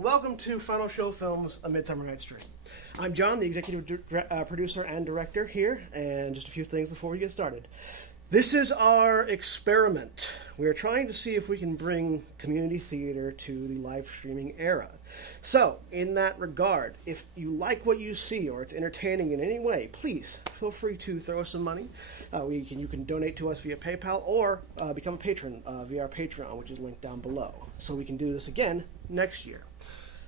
and welcome to Final Show Films, A Midsummer Night's Dream. I'm John, the executive producer and director here, and just a few things before we get started. This is our experiment. We are trying to see if we can bring community theater to the live streaming era. So, in that regard, if you like what you see or it's entertaining in any way, please feel free to throw us some money. You can donate to us via PayPal or become a patron via our Patreon, which is linked down below. So we can do this again next year.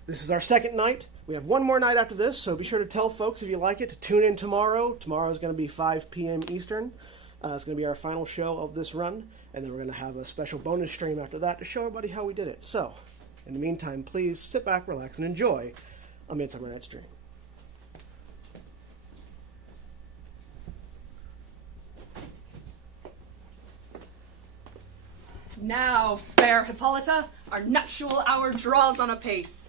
This is our second night. We have one more night after this, so be sure to tell folks if you like it to tune in tomorrow. Tomorrow is going to be 5 p.m. Eastern. It's going to be our final show of this run, and then we're going to have a special bonus stream after that to show everybody how we did it. So, in the meantime, please sit back, relax, and enjoy A Midsummer Night's Dream. Now, fair Hippolyta, our nuptial hour draws on apace.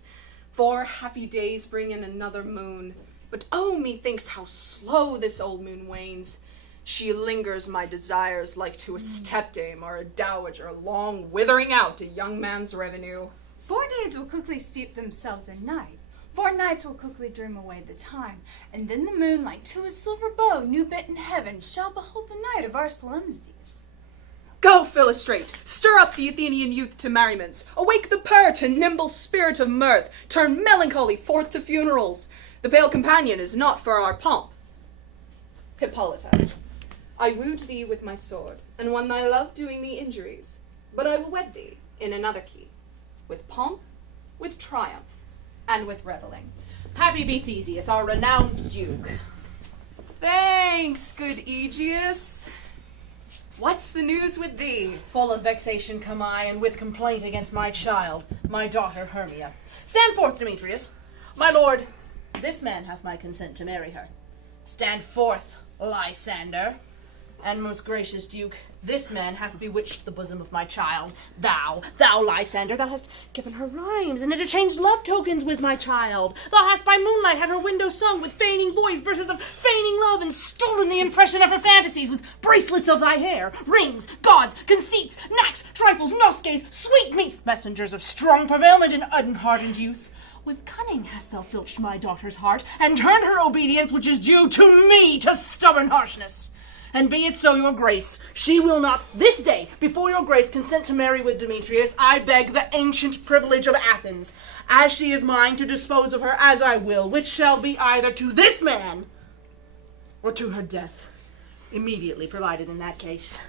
4 happy days bring in another moon. But oh, methinks how slow this old moon wanes. She lingers my desires like to a stepdame or a dowager, long withering out a young man's revenue. 4 days will quickly steep themselves in night. 4 nights will quickly dream away the time, and then the moon, like to a silver bow, new bit in heaven, shall behold the night of our solemnities. Go, Philostrate, stir up the Athenian youth to merriments, awake the pert and nimble spirit of mirth, turn melancholy forth to funerals. The pale companion is not for our pomp. Hippolyta, I wooed thee with my sword, and won thy love doing thee injuries. But I will wed thee in another key, with pomp, with triumph, and with revelling. Happy be Theseus, our renowned duke. Thanks, good Egeus. What's the news with thee? Full of vexation come I, and with complaint against my child, my daughter Hermia. Stand forth, Demetrius. My lord, this man hath my consent to marry her. Stand forth, Lysander. And most gracious Duke, this man hath bewitched the bosom of my child. Thou, Lysander, thou hast given her rhymes, and interchanged love tokens with my child. Thou hast by moonlight had her window sung with feigning voice verses of feigning love, and stolen the impression of her fantasies with bracelets of thy hair, rings, gauds, conceits, knacks, trifles, nosques, sweetmeats, messengers of strong prevailment in unhardened youth. With cunning hast thou filched my daughter's heart, and turned her obedience, which is due to me, to stubborn harshness. And be it so, your grace, she will not this day, before your grace, consent to marry with Demetrius. I beg the ancient privilege of Athens, as she is mine, to dispose of her as I will, which shall be either to this man, or to her death, immediately provided in that case.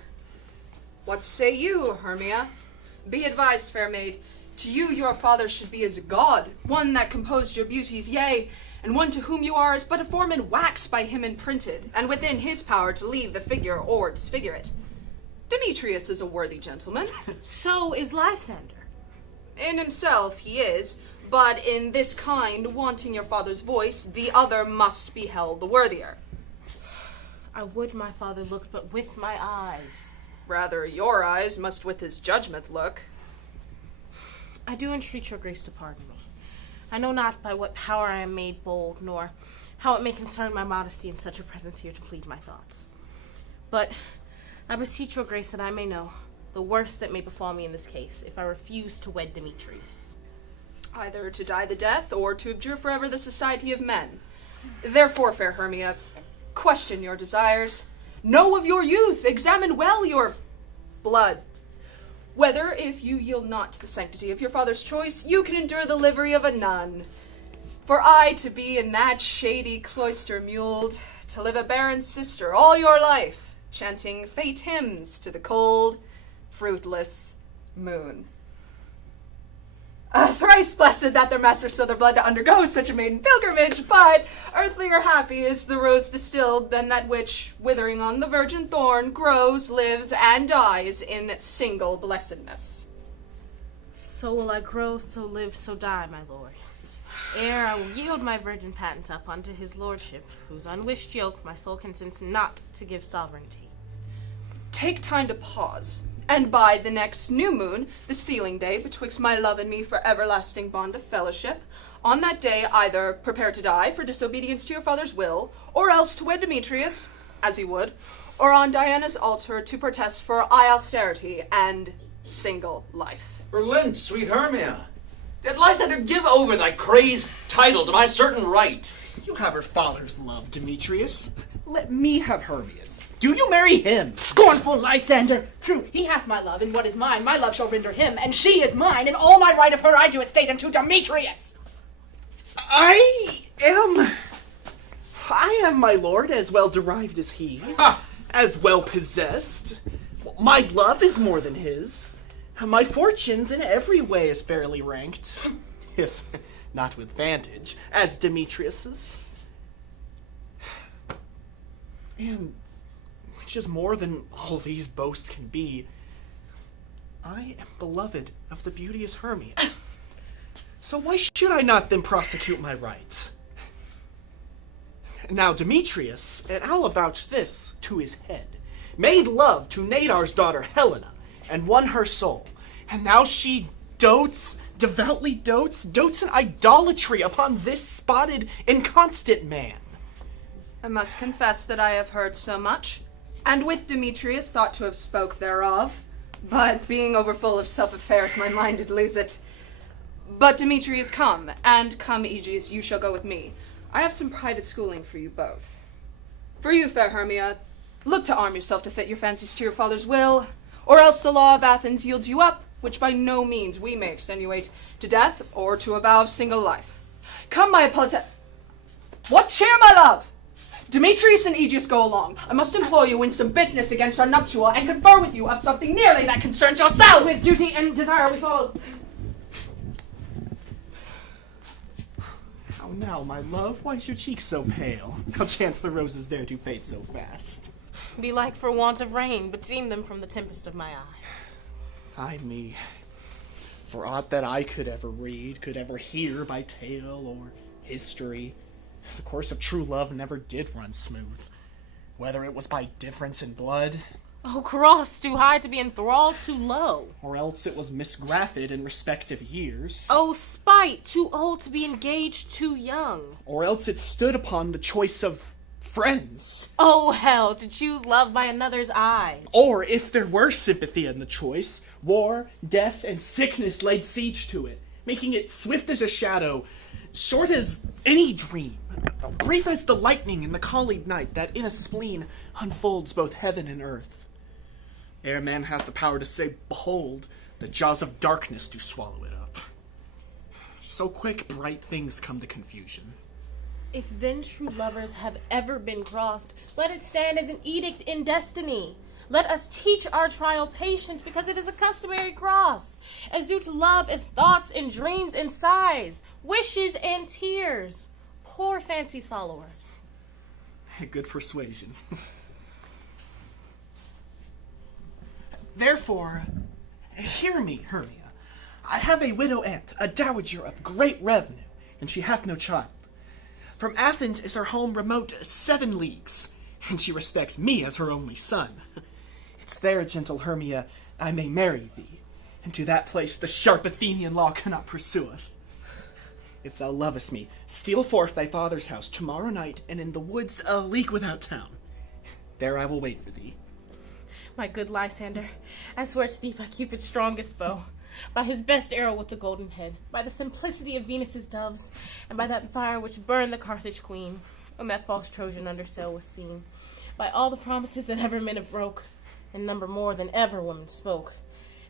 What say you, Hermia? Be advised, fair maid. To you your father should be as a god, one that composed your beauties, yea, and one to whom you are as but a form in wax by him imprinted, and within his power to leave the figure or disfigure it. Demetrius is a worthy gentleman. So is Lysander. In himself he is, but in this kind, wanting your father's voice, the other must be held the worthier. I would my father looked but with my eyes. Rather your eyes must with his judgment look. I do entreat your grace to pardon me. I know not by what power I am made bold, nor how it may concern my modesty in such a presence here to plead my thoughts. But I beseech your grace that I may know the worst that may befall me in this case, if I refuse to wed Demetrius. Either to die the death, or to abjure forever the society of men. Therefore, fair Hermia, question your desires. Know of your youth, examine well your blood. Whether, if you yield not to the sanctity of your father's choice, you can endure the livery of a nun. For I to be in that shady cloister muled, to live a barren sister all your life, chanting fate hymns to the cold, fruitless moon. Thrice blessed that their masters sow their blood to undergo such a maiden pilgrimage, but earthlier happy is the rose distilled than that which, withering on the virgin thorn, grows, lives, and dies in single blessedness. So will I grow, so live, so die, my lord. Ere I will yield my virgin patent up unto his lordship, whose unwished yoke my soul consents not to give sovereignty. Take time to pause, and by the next new moon, the sealing day betwixt my love and me for everlasting bond of fellowship, on that day either prepare to die for disobedience to your father's will, or else to wed Demetrius, as he would, or on Diana's altar to protest for austerity and single life. Relent, sweet Hermia. Lysander, give over thy crazed title to my certain right. You have her father's love, Demetrius. Let me have Hermia's. Do you marry him? Scornful Lysander! True, he hath my love, and what is mine, my love shall render him, and she is mine, and all my right of her I do estate unto Demetrius! I am, my lord, as well derived as he, as well possessed. My love is more than his. My fortunes in every way is fairly ranked, if not with vantage, as Demetrius's. And, which is more than all these boasts can be, I am beloved of the beauteous Hermia. So why should I not then prosecute my rights? Now Demetrius, and I'll avouch this to his head, made love to Nadar's daughter Helena, and won her soul. And now she devoutly dotes in idolatry upon this spotted, inconstant man. I must confess that I have heard so much, and with Demetrius thought to have spoke thereof, but being overfull of self-affairs, my mind did lose it. But Demetrius, come, and come, Egeus, you shall go with me. I have some private schooling for you both. For you, fair Hermia, look to arm yourself to fit your fancies to your father's will, or else the law of Athens yields you up, which by no means we may extenuate, to death or to a vow of single life. Come, my Hippolyta. What cheer, my love? Demetrius and Egeus, go along. I must implore you in some business against our nuptial, and confer with you of something nearly that concerns yourselves. With duty and desire we follow. How now, my love? Why is your cheek so pale? How chance the roses there to fade so fast? Belike for want of rain, beseem them from the tempest of my eyes. Ay me, for aught that I could ever read, could ever hear by tale or history, the course of true love never did run smooth, whether it was by difference in blood, Oh, cross, too high to be enthralled, too low. or else it was misgrafted in respective years, Oh, spite, too old to be engaged, too young. or else it stood upon the choice of friends. Oh, hell, to choose love by another's eyes. Or, if there were sympathy in the choice, war, death, and sickness laid siege to it, making it swift as a shadow, short as any dream, brief as the lightning in the collied night that in a spleen unfolds both heaven and earth. Ere man hath the power to say, behold, the jaws of darkness do swallow it up. So quick bright things come to confusion. If then true lovers have ever been crossed, let it stand as an edict in destiny. Let us teach our trial patience, because it is a customary cross. As due to love as thoughts and dreams and sighs, wishes and tears. Poor fancy's followers. Good persuasion. Therefore, hear me, Hermia. I have a widow aunt, a dowager of great revenue, and she hath no child. From Athens is her home remote 7 leagues, and she respects me as her only son. It's there, gentle Hermia, I may marry thee, and to that place the sharp Athenian law cannot pursue us. If thou lovest me, steal forth thy father's house tomorrow night, and in the woods a league without town. There I will wait for thee. My good Lysander, I swear to thee by Cupid's strongest bow, by his best arrow with the golden head, by the simplicity of Venus's doves, and by that fire which burned the Carthage queen, when that false Trojan under sail was seen, by all the promises that ever men have broke, in number more than ever woman spoke.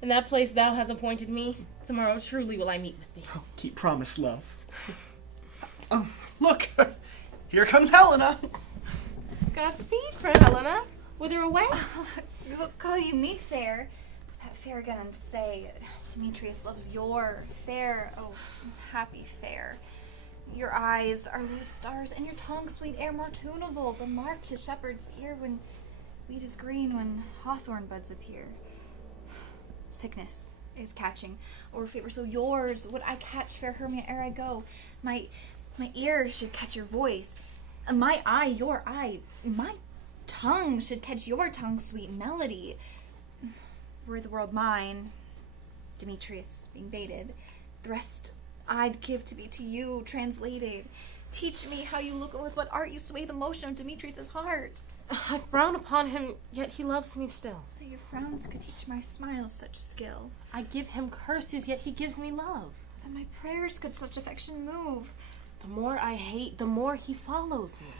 In that place thou hast appointed me, tomorrow truly will I meet with thee. Oh, keep promise, love. Look, here comes Helena. Godspeed, fair Helena. Whither away? Call you me fair. That fair again and say, Demetrius loves your fair, oh, happy fair. Your eyes are lured stars, and your tongue sweet air more tunable, the mark to shepherd's ear when wheat is green, when hawthorn buds appear. Sickness is catching, or fever, so yours would I catch, fair Hermia, ere I go. My ears should catch your voice, and my eye your eye, my tongue should catch your tongue's sweet melody. Were the world mine, Demetrius being baited, the rest I'd give to be to you translated. Teach me how you look, and with what art you sway the motion of Demetrius's heart. I frown upon him, yet he loves me still. That your frowns could teach my smiles such skill. I give him curses, yet he gives me love. that my prayers could such affection move. The more I hate, the more he follows me.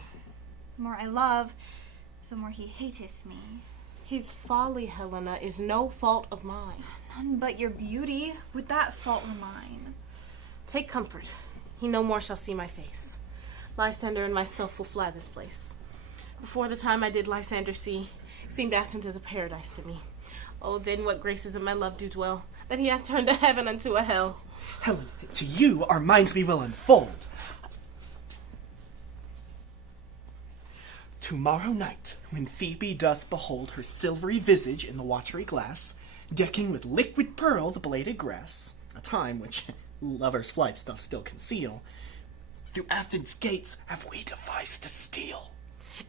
The more I love, the more he hateth me. His folly, Helena, is no fault of mine. None but your beauty. Would that fault were mine? Take comfort. He no more shall see my face. Lysander and myself will fly this place. Before the time I did Lysander see, seemed Athens as a paradise to me. Oh, then what graces in my love do dwell, that he hath turned a heaven unto a hell. Helen, to you our minds we will unfold. Tomorrow night, when Phoebe doth behold her silvery visage in the watery glass, decking with liquid pearl the bladed grass, a time which lovers' flights doth still conceal, through Athens' gates have we devised to steal.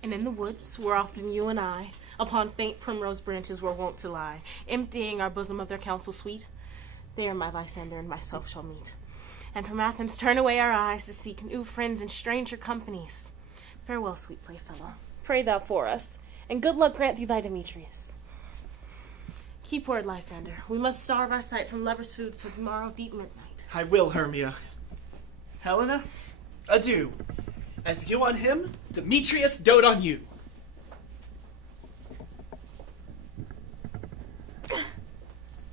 And in the woods, where often you and I, upon faint primrose branches were wont to lie, emptying our bosom of their counsel sweet, there my Lysander and myself shall meet. And from Athens turn away our eyes to seek new friends and stranger companies. Farewell, sweet playfellow. Pray thou for us, and good luck grant thee thy Demetrius. Keep word, Lysander. We must starve our sight from lovers' food till tomorrow deep midnight. I will, Hermia. Helena, adieu. As you on him, Demetrius dote on you.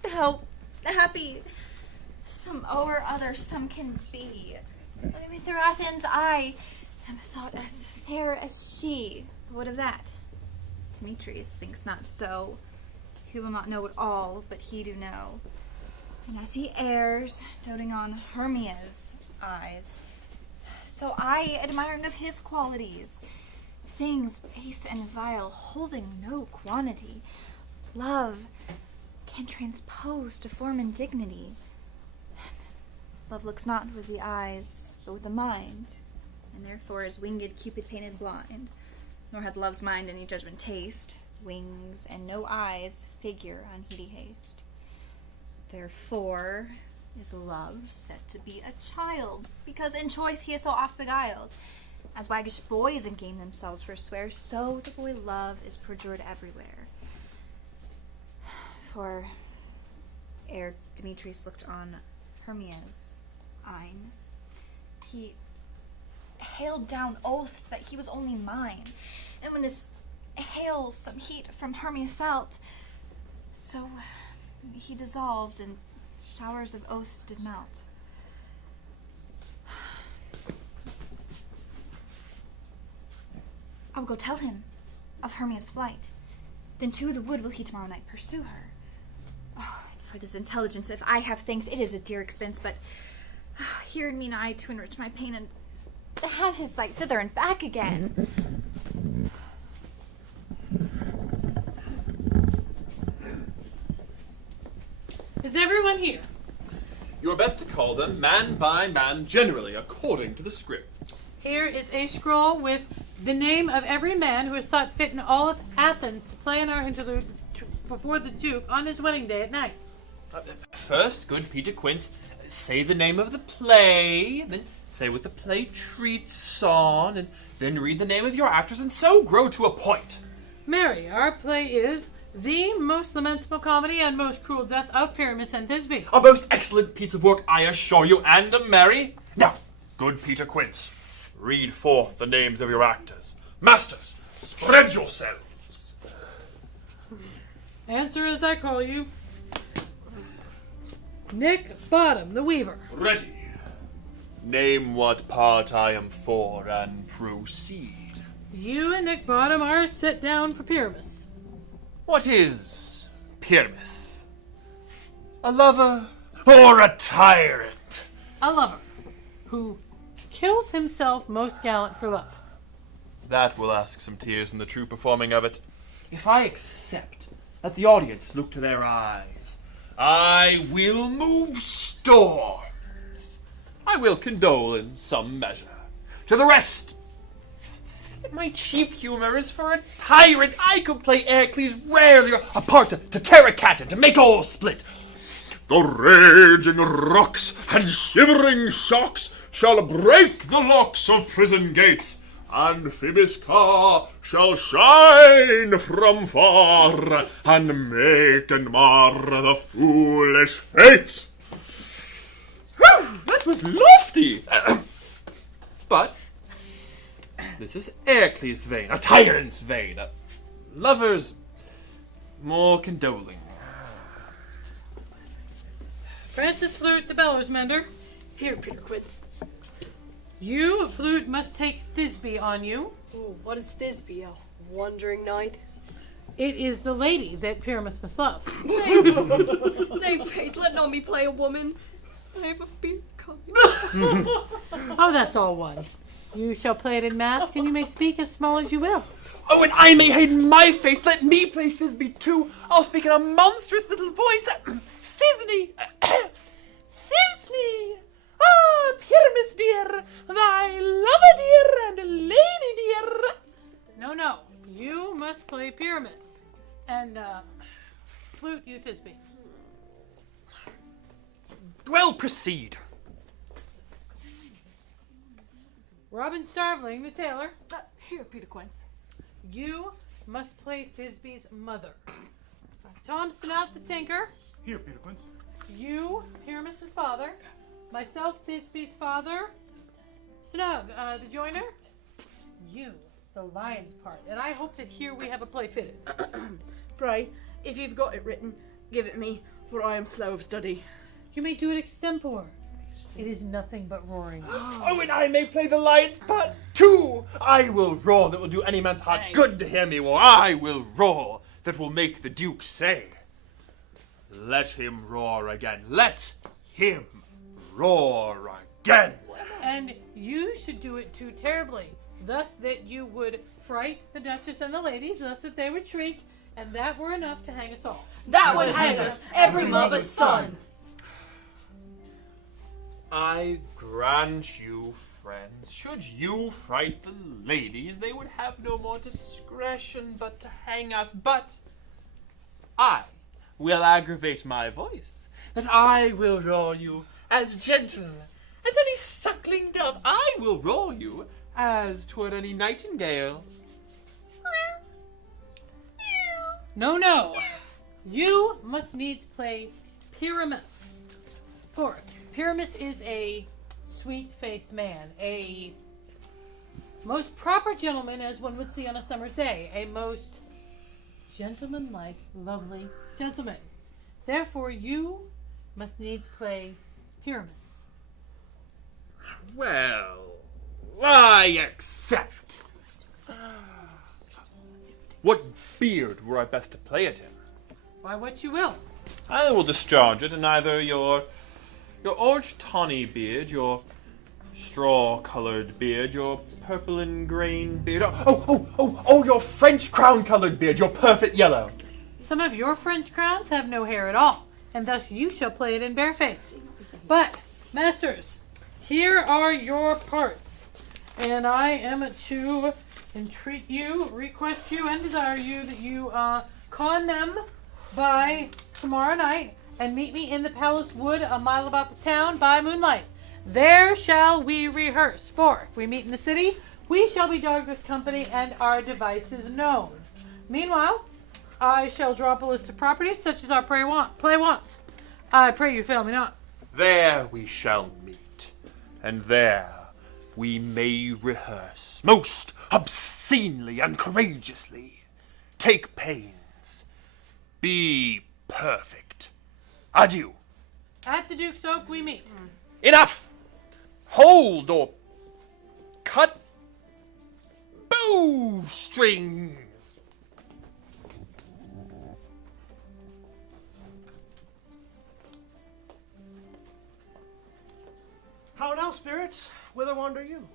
How happy some or other some can be. Through Athens I am thought as fair as she. What of that? Demetrius thinks not so. He will not know it all, but he do know. And as he errs, doting on Hermia's eyes, so I, admiring of his qualities, things base and vile, holding no quantity, love can transpose to form and dignity. Love looks not with the eyes, but with the mind, and therefore is winged Cupid painted blind, nor hath love's mind any judgment taste, wings and no eyes figure unheedy haste. Therefore is love set to be a child, because in choice he is so oft beguiled. As waggish boys engame themselves for swear, so the boy love is perjured everywhere. For ere Demetrius looked on Hermia's eyne, he hailed down oaths that he was only mine. And when this hail some heat from Hermia felt, so he dissolved and showers of oaths did melt. I will go tell him of Hermia's flight. Then to the wood will he tomorrow night pursue her. Oh, and for this intelligence, if I have thanks, it is a dear expense, but here in mean I to enrich my pain and have his sight thither and back again. Is everyone here? You are best to call them man by man, generally, according to the script. Here is a scroll with the name of every man who has thought fit in all of Athens to play in our interlude before the Duke on his wedding day at night. First, good Peter Quince, say the name of the play, then say what the play treats on, and then read the name of your actors, and so grow to a point. Mary, our play is The Most Lamentable Comedy and Most Cruel Death of Pyramus and Thisbe. A most excellent piece of work, I assure you, and a merry. Now, good Peter Quince, read forth the names of your actors. Masters, spread yourselves. Answer as I call you. Nick Bottom, the Weaver. Ready. Name what part I am for, and proceed. You and Nick Bottom are set down for Pyramus. What is Pyramus? A lover or a tyrant? A lover who kills himself most gallant for love. That will ask some tears in the true performing of it. If I accept that the audience look to their eyes, I will move storms. I will condole in some measure. To the rest, my chief humor is for a tyrant. I could play Heracles rarely, a part to tear a cat and to make all split. The raging rocks and shivering shocks shall break the locks of prison gates, and Phoebus' car shall shine from far, and make and mar the foolish fates. Whew! that was lofty. But this is Ercles' vein, a tyrant's vein, a lover's more condoling. Francis Flute, the bellows mender. Here, Peter Quince. You, Flute, must take Thisbe on you. Ooh, what is Thisbe, a wandering knight? It is the lady that Pyramus must love. Nay, faith, let not me play a woman. I have a beard coming. Oh, that's all one. You shall play it in mask, and you may speak as small as you will. Oh, and I may hide my face. Let me play Thisbe too. I'll speak in a monstrous little voice. Thisbe! Thisbe! Ah, Pyramus dear, thy lover dear, and lady dear. No. You must play Pyramus. And, Flute, you Thisbe. Well, proceed. Robin Starveling, the tailor. Here, Peter Quince. You must play Thisbe's mother. Tom Snout, the tinker. Here, Peter Quince. You, Pyramus' father. Myself, Thisbe's father. Snug, the joiner. You, the lion's part. And I hope that here we have a play fitted. Pray, if you've got it written, give it me, for I am slow of study. You may do it extempore. It is nothing but roaring. Oh, and I may play the lion's part too. I will roar that will do any man's heart good to hear me roar. I will roar that will make the Duke say, let him roar again. Let him roar again. And you should do it too terribly, thus that you would fright the Duchess and the ladies, thus that they would shriek, and that were enough to hang us all. That would hang us, every mother's son. I grant you, friends, should you fright the ladies, they would have no more discretion but to hang us. But I will aggravate my voice, that I will roar you as gentle as any suckling dove. I will roar you as toward any nightingale. No. You must needs play Pyramus. For Pyramus is a sweet-faced man, a most proper gentleman, as one would see on a summer's day, a most gentleman-like, lovely gentleman. Therefore, you must needs play Pyramus. Well, I accept. What beard were I best to play it in? Why, what you will. I will discharge it in either your orange tawny beard, your straw-colored beard, your purple and grain beard. Oh, your French crown-colored beard, your perfect yellow. Some of your French crowns have no hair at all, and thus you shall play it in bareface. But, masters, here are your parts, and I am to entreat you, request you, and desire you that you con them by tomorrow night, and meet me in the palace wood a mile about the town by moonlight. There shall we rehearse, for if we meet in the city, we shall be dogged with company and our devices known. Meanwhile, I shall draw up a list of properties such as our play wants. I pray you fail me not. There we shall meet, and there we may rehearse most obscenely and courageously. Take pains. Be perfect. Adieu. At the Duke's Oak we meet. Enough! Hold or cut bowstrings. How now, spirits? Whither wander you?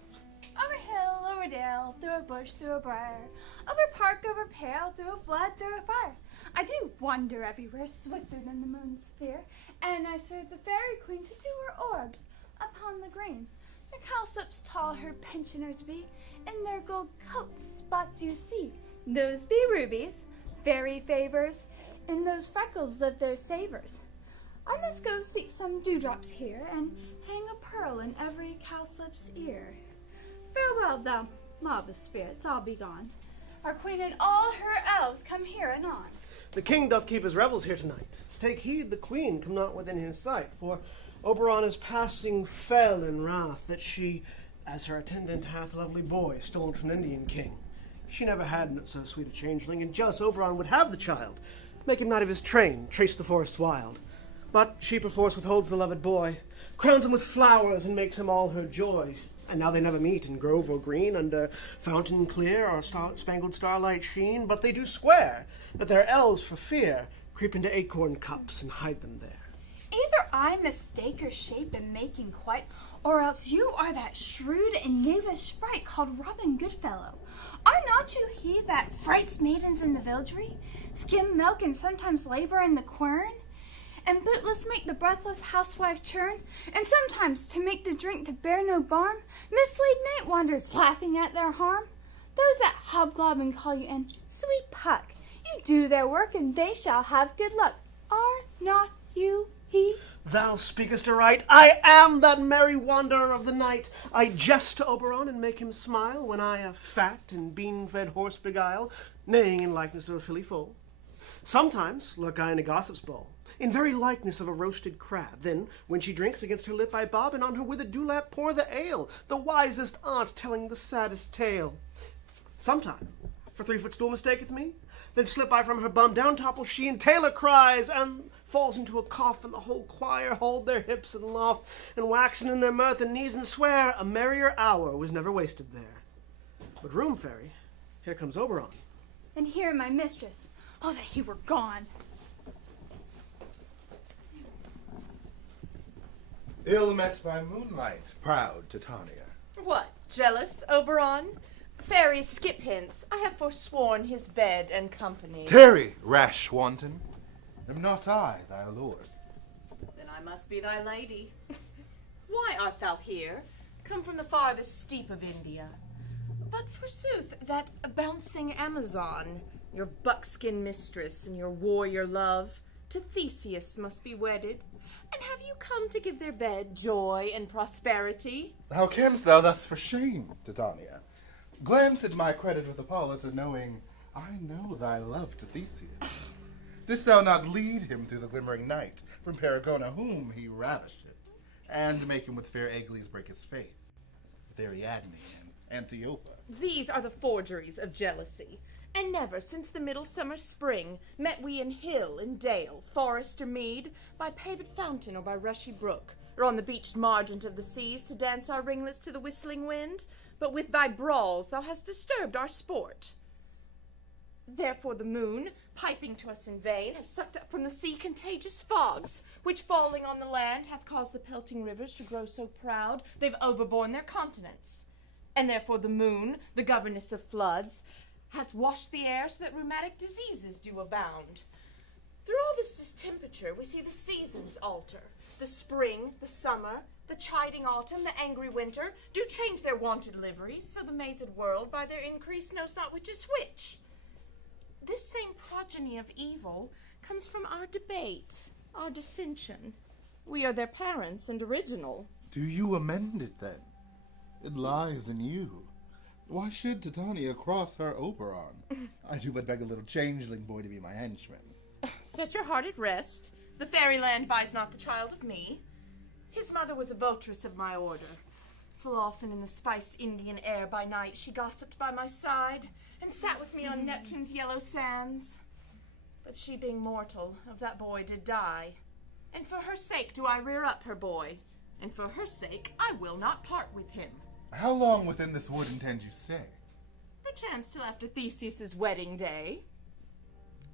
Over hill, over dale, through a bush, through a briar, over park, over pale, through a flood, through a fire. I do wander everywhere, swifter than the moon's sphere, and I serve the fairy queen to do her orbs upon the green. The cowslips tall her pensioners be, in their gold coats spots you see. Those be rubies, fairy favors, in those freckles live their savors. I must go seek some dewdrops here, and hang a pearl in every cowslip's ear. Farewell, thou mob of spirits, I'll be gone. Our queen and all her elves come here anon. The king doth keep his revels here tonight. Take heed the queen come not within his sight, for Oberon is passing fell in wrath that she, as her attendant, hath a lovely boy stolen from an Indian king. She never had so sweet a changeling, and jealous Oberon would have the child, make him not of his train, trace the forests wild. But she perforce withholds the loved boy, crowns him with flowers, and makes him all her joy. And now they never meet in grove or green, under fountain clear or spangled starlight sheen, but they do swear that their elves for fear creep into acorn cups and hide them there. Either I mistake your shape in making quite, or else you are that shrewd and knavish sprite called Robin Goodfellow. Are not you he that frights maidens in the village, skim milk and sometimes labor in the quern? And bootless make the breathless housewife churn, and sometimes to make the drink to bear no barm, mislead night wanderers laughing at their harm? Those that hobgob and call you in, sweet Puck, you do their work and they shall have good luck. Are not you he? Thou speakest aright. I am that merry wanderer of the night. I jest to Oberon and make him smile, when I a fat and bean-fed horse beguile, neighing in likeness of a filly foal. Sometimes lurk I in a gossip's bowl, in very likeness of a roasted crab. Then, when she drinks, against her lip I bob, and on her withered dewlap pour the ale, the wisest aunt telling the saddest tale. Sometime, for 3-foot stool mistaketh me, then slip I from her bum, down topple she, and Taylor cries, and falls into a cough, and the whole choir hold their hips and laugh, and waxen in their mirth and knees, and swear a merrier hour was never wasted there. But room, fairy, here comes Oberon. And here my mistress. Oh, that he were gone. Ill met by moonlight, proud Titania. What, jealous, Oberon? Fairy, skip hence. I have forsworn his bed and company. Tarry, rash wanton. Am not I thy lord? Then I must be thy lady. Why art thou here, come from the farthest steep of India? But forsooth, that bouncing Amazon, your buckskin mistress and your warrior love, to Theseus must be wedded. And have you come to give their bed joy and prosperity? How camest thou thus for shame, Titania? Glance at my credit with Hippolyta, knowing I know thy love to Theseus. Didst thou not lead him through the glimmering night from Perigona, whom he ravisheth, and make him with fair Egeus break his faith, with Ariadne and Antiopa? These are the forgeries of jealousy, and never since the midsummer spring met we in hill and dale, forest or mead, by paved fountain or by rushy brook, or on the beached margent of the seas to dance our ringlets to the whistling wind, but with thy brawls thou hast disturbed our sport. Therefore the moon, piping to us in vain, hath sucked up from the sea contagious fogs, which falling on the land hath caused the pelting rivers to grow so proud they've overborne their continents. And therefore the moon, the governess of floods, hath washed the air so that rheumatic diseases do abound. Through all this distemperature we see the seasons alter. The spring, the summer, the chiding autumn, the angry winter, do change their wonted liveries, so the mazed world by their increase knows not which is which. This same progeny of evil comes from our debate, our dissension. We are their parents and original. Do you amend it then? It lies in you. Why should Titania cross her Oberon? I do but beg a little changeling boy to be my henchman. Set your heart at rest. The fairyland buys not the child of me. His mother was a votress of my order. Full often in the spiced Indian air by night she gossiped by my side, and sat with me on Neptune's yellow sands. But she being mortal, of that boy did die. And for her sake do I rear up her boy, and for her sake I will not part with him. How long within this wood intend you stay? Perchance till after Theseus's wedding day.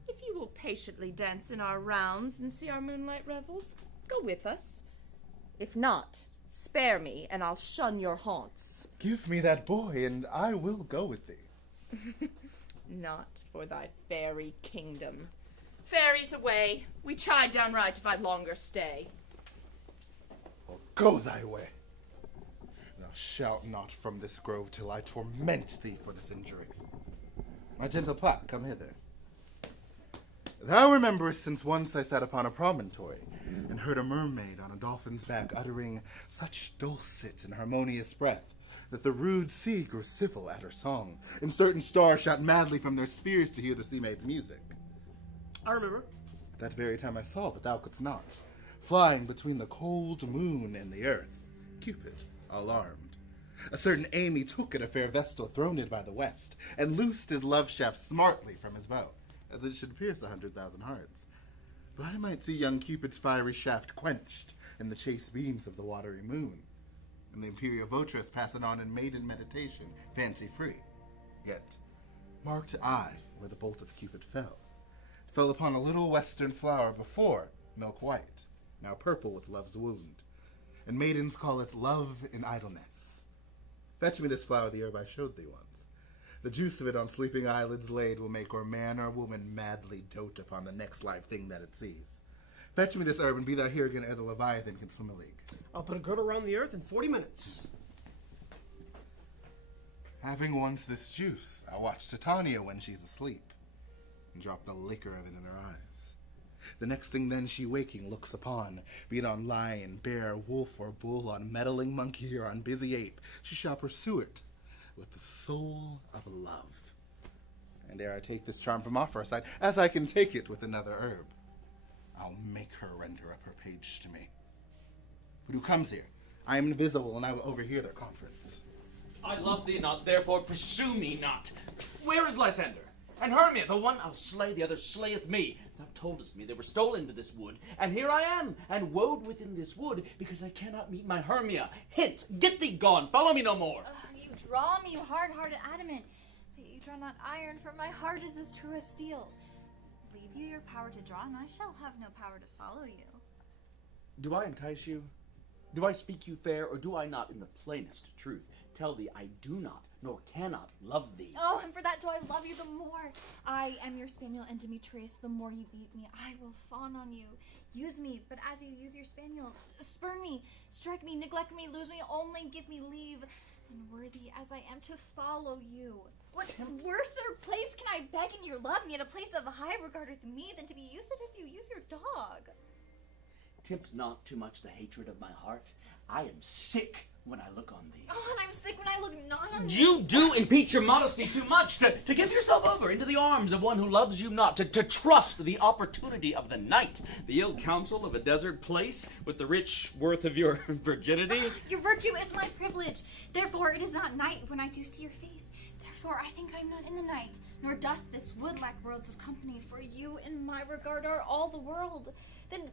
If you will patiently dance in our rounds and see our moonlight revels, go with us. If not, spare me, and I'll shun your haunts. Give me that boy, and I will go with thee. Not for thy fairy kingdom. Fairies away, we chide downright if I'd longer stay. Well, go thy way. Thou shalt not from this grove till I torment thee for this injury. My gentle Puck, come hither. Thou rememberest since once I sat upon a promontory, and heard a mermaid on a dolphin's back uttering such dulcet and harmonious breath, that the rude sea grew civil at her song, and certain stars shot madly from their spheres to hear the sea maid's music. I remember. That very time I saw, but thou couldst not. flying between the cold moon and the earth. Cupid, alarmed. A certain Amy took at a fair vestal throned by the west, and loosed his love shaft smartly from his bow, as it should pierce 100,000 hearts. But I might see young Cupid's fiery shaft quenched in the chaste beams of the watery moon, and the imperial votress passing on in maiden meditation, fancy-free. Yet, marked I where the bolt of Cupid fell. It fell upon a little western flower before, milk white, now purple with love's wound, and maidens call it love in idleness. Fetch me this flower the herb I showed thee once. The juice of it on sleeping eyelids laid will make or man or woman madly dote upon the next live thing that it sees. Fetch me this herb and be thou here again ere the Leviathan can swim a league. I'll put a girdle around the earth in 40 minutes. Having once this juice, I'll watch Titania when she's asleep, and drop the liquor of it in her eyes. The next thing then she waking looks upon, be it on lion, bear, wolf, or bull, on meddling monkey, or on busy ape, she shall pursue it with the soul of love. And ere I take this charm from off her side, as I can take it with another herb, I'll make her render up her page to me. But who comes here? I am invisible, and I will overhear their conference. I love thee not, therefore pursue me not. Where is Lysander? And Hermia, the one I'll slay, the other slayeth me. Thou toldest me they were stolen into this wood, and here I am, and woed within this wood, because I cannot meet my Hermia. Hint, get thee gone, follow me no more. You draw me, you hard-hearted adamant. But you draw not iron, for my heart is as true as steel. Leave you your power to draw, and I shall have no power to follow you. Do I entice you? Do I speak you fair, or do I not in the plainest truth tell thee I do not, nor cannot love thee? Oh, and for that do I love you the more. I am your spaniel, and Demetrius, the more you beat me, I will fawn on you. Use me, but as you use your spaniel, spurn me, strike me, neglect me, lose me, only give me leave, and worthy as I am to follow you. What worse place can I beg in your love, and yet a place of high regard with me, than to be used as you use your dog? Tempt not too much the hatred of my heart. I am sick when I look on thee. Oh, and I'm sick when I look not on You do impeach your modesty too much, to give yourself over into the arms of one who loves you not, to trust the opportunity of the night, the ill counsel of a desert place, with the rich worth of your virginity. Your virtue is my privilege. Therefore, it is not night when I do see your face. Therefore, I think I am not in the night, nor doth this wood lack worlds of company, for you in my regard are all the world. Then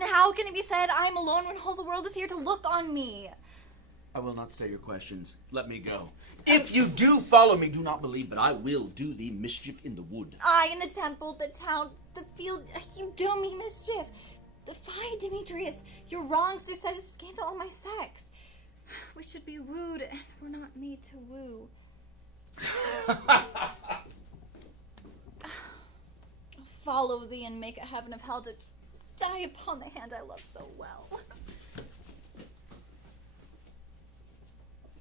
how can it be said I am alone when all the world is here to look on me? I will not stay your questions. Let me go. If you do follow me, do not believe, but I will do thee mischief in the wood. I in the temple, the town, the field, you do me mischief. Defy Demetrius. Your wrongs do set a scandal on my sex. We should be wooed, and we're not made to woo. Follow thee and make a heaven of hell to die upon the hand I love so well.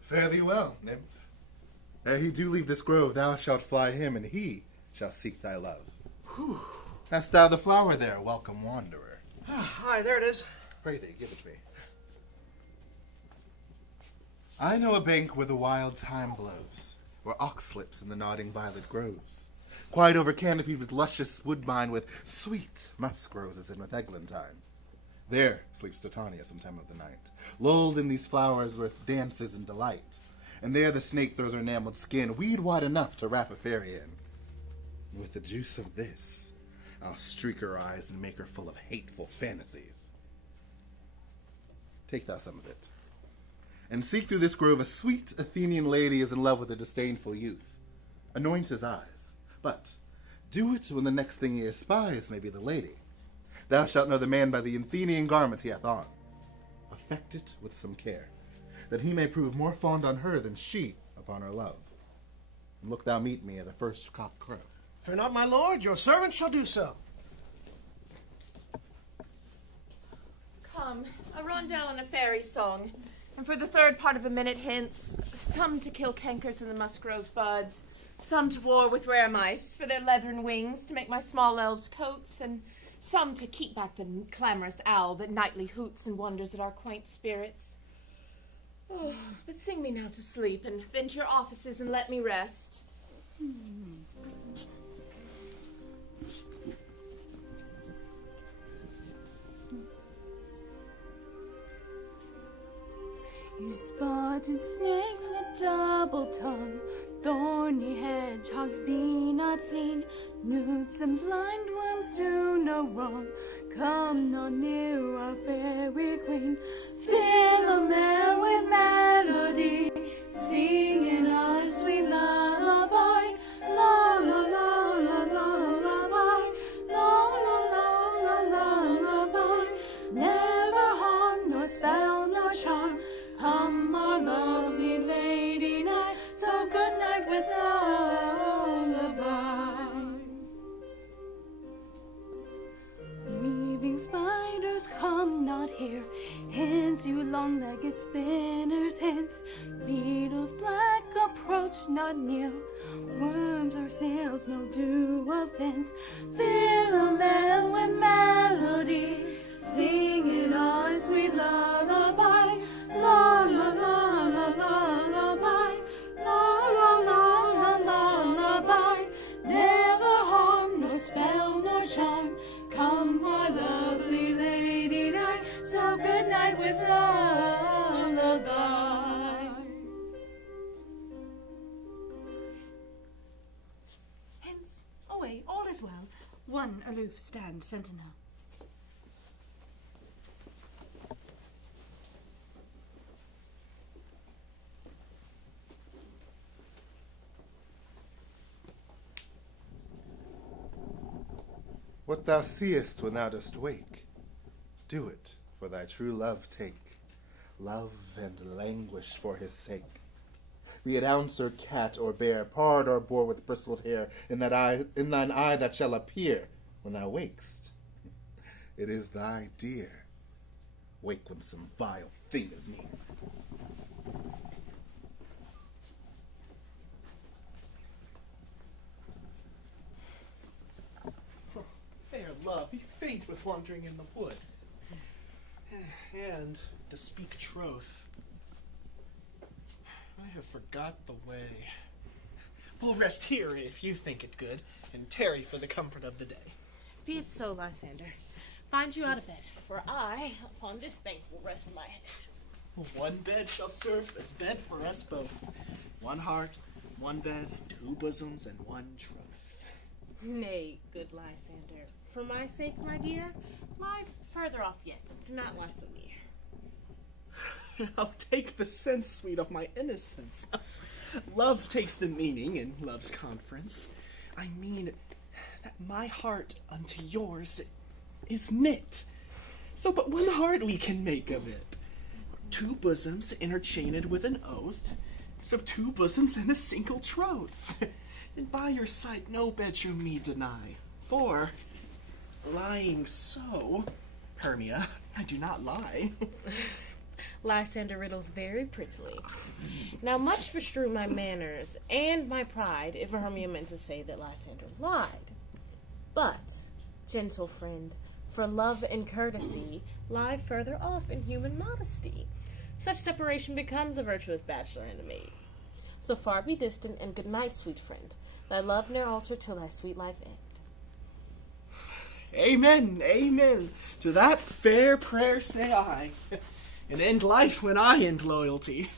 Fare thee well, nymph. Ere he do leave this grove, thou shalt fly him, and he shall seek thy love. Whew. Hast thou the flower there, welcome wanderer? Hi, there it is. Pray thee, give it me. I know a bank where the wild thyme blows, where ox slips in the nodding violet groves, quite over canopied with luscious woodbine, with sweet musk roses and with eglantine. There sleeps Titania some time of the night, lulled in these flowers with dances and delight. And there the snake throws her enameled skin, weed wide enough to wrap a fairy in. And with the juice of this, I'll streak her eyes and make her full of hateful fantasies. Take thou some of it, and seek through this grove a sweet Athenian lady is in love with a disdainful youth. Anoint his eyes, but do it when the next thing he espies may be the lady. Thou shalt know the man by the Athenian garment he hath on. Affect it with some care, that he may prove more fond on her than she upon her love. And look thou meet me at the first cock crow. Fear not, my lord, your servant shall do so. Come, a rondel and a fairy song, and for the third part of a minute hence, some to kill cankers in the musk rose buds, some to war with rare mice for their leathern wings to make my small elves coats, and some to keep back the clamorous owl that nightly hoots and wonders at our quaint spirits. Oh, but sing me now to sleep, and vent your offices and let me rest. rotten snakes with double tongue, thorny hedgehogs be not seen, newts and blind worms do no wrong. Come not near our fairy queen. Philomel with melody, singing our sweet lullaby. La la la la la lullaby, la la la la la lullaby. Never harm nor spell nor charm. Come, our lovely lady night. So good night with lullaby. Weaving spiders come not here, hence you long-legged spinners hence. Beetles black approach not near, worms or snails no do offense. Philomel with melody, singing our sweet lullaby. La la la la la lullaby, la la la la la lullaby. Never harm nor spell nor charm. Come, my lovely lady night. So good night with lullaby. Hence, away, all is well. One aloof stands sentinel. What thou seest when thou dost wake, do it for thy true love take. Love and languish for his sake. Be it ounce or cat or bear, pard or boar with bristled hair, in thine eye that shall appear when thou wakest. It is thy dear. Wake when some vile thing is near. Fair love, you faint with wandering in the wood. And, to speak troth, I have forgot the way. We'll rest here if you think it good, and tarry for the comfort of the day. Be it so, Lysander. Find you out of bed, for I, upon this bank, will rest my head. One bed shall serve as bed for us both. One heart, one bed, two bosoms, and one troth. Nay, good Lysander, for my sake, my dear, lie further off yet. Do not lie so near. I'll take the sense, sweet, of my innocence. Love takes the meaning in love's conference. I mean that my heart unto yours is knit. So but one heart we can make of it. Two bosoms interchained with an oath, so two bosoms and a single troth. And by your side no bedroom me deny, for, lying so, Hermia, I do not lie. Lysander riddles very prettily. Now much bestrew my manners and my pride if Hermia meant to say that Lysander lied. But, gentle friend, for love and courtesy lie further off in human modesty. Such separation becomes a virtuous bachelor and a maid. So far be distant, and good night, sweet friend. Thy love ne'er alter till thy sweet life end. Amen, amen. To that fair prayer say I, and end life when I end loyalty.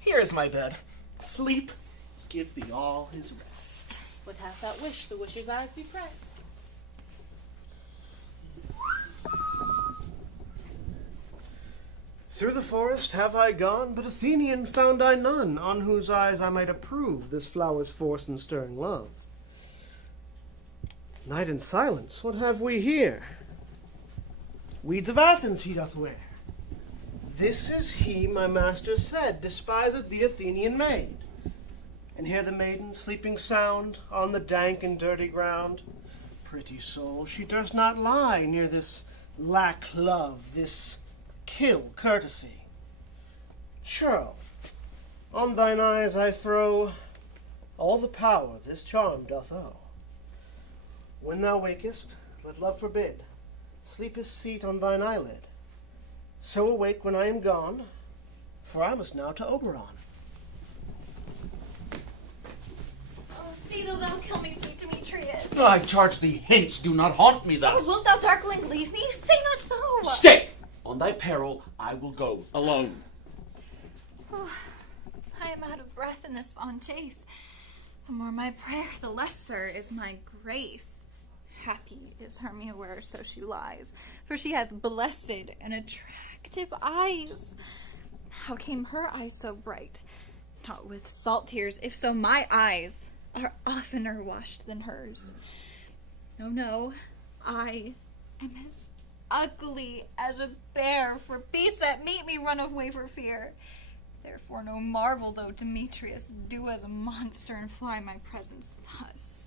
Here is my bed. Sleep, give thee all his rest. With half that wish, the wisher's eyes be pressed. Through the forest have I gone, but Athenian found I none, on whose eyes I might approve this flower's force and stirring love. Night and silence, what have we here? Weeds of Athens he doth wear. This is he, my master said, despiseth the Athenian maid. And here the maiden sleeping sound on the dank and dirty ground. Pretty soul, she durst not lie near this lack love, this kill courtesy. Churl, on thine eyes I throw all the power this charm doth owe. When thou wakest, let love forbid, sleep his seat on thine eyelid. So awake when I am gone, for I must now to Oberon. Oh, see though thou kill me, sweet Demetrius. I charge thee hence, do not haunt me Oh, thus. wilt thou, darkling, leave me? Say not so. Stay! On thy peril, I will go alone. Oh, I am out of breath in this fond chase. The more my prayer, the lesser is my grace. Happy is Hermia where so she lies, for she hath blessed and attractive eyes. How came her eyes so bright? Not with salt tears, if so my eyes are oftener washed than hers. No, I am as ugly as a bear, for beasts that meet me run away for fear. Therefore no marvel though Demetrius do as a monster and fly my presence thus.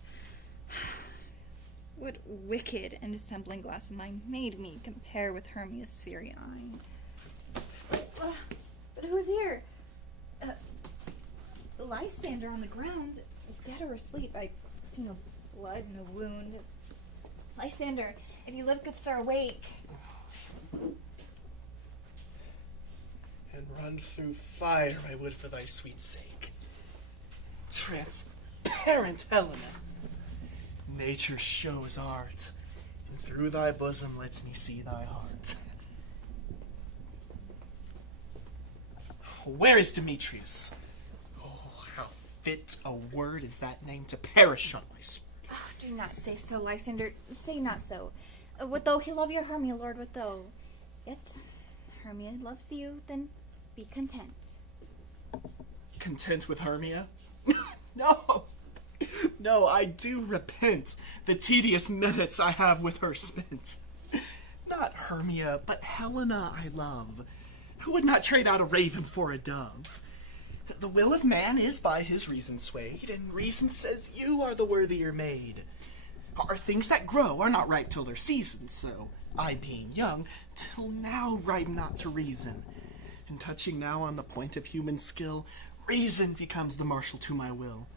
What wicked and dissembling glass of mine made me compare with Hermia's fiery eye. But who's here? Lysander on the ground, dead or asleep. I see no blood, no wound. Lysander, if you live, good sir, awake. And run through fire I would for thy sweet sake. Transparent Helena, nature shows art, and through thy bosom lets me see thy heart. Where is Demetrius? Oh, how fit a word is that name to perish on my sword. Oh, do not say so, Lysander. Say not so. What though he love your Hermia, Lord, what though? Yet Hermia loves you, then be content. Content with Hermia? No, I do repent the tedious minutes I have with her spent. Not Hermia, but Helena I love, who would not trade out a raven for a dove. The will of man is by his reason swayed, and reason says you are the worthier maid. Our things that grow are not ripe till their season, so I being young, till now ripe not to reason. And touching now on the point of human skill, reason becomes the marshal to my will,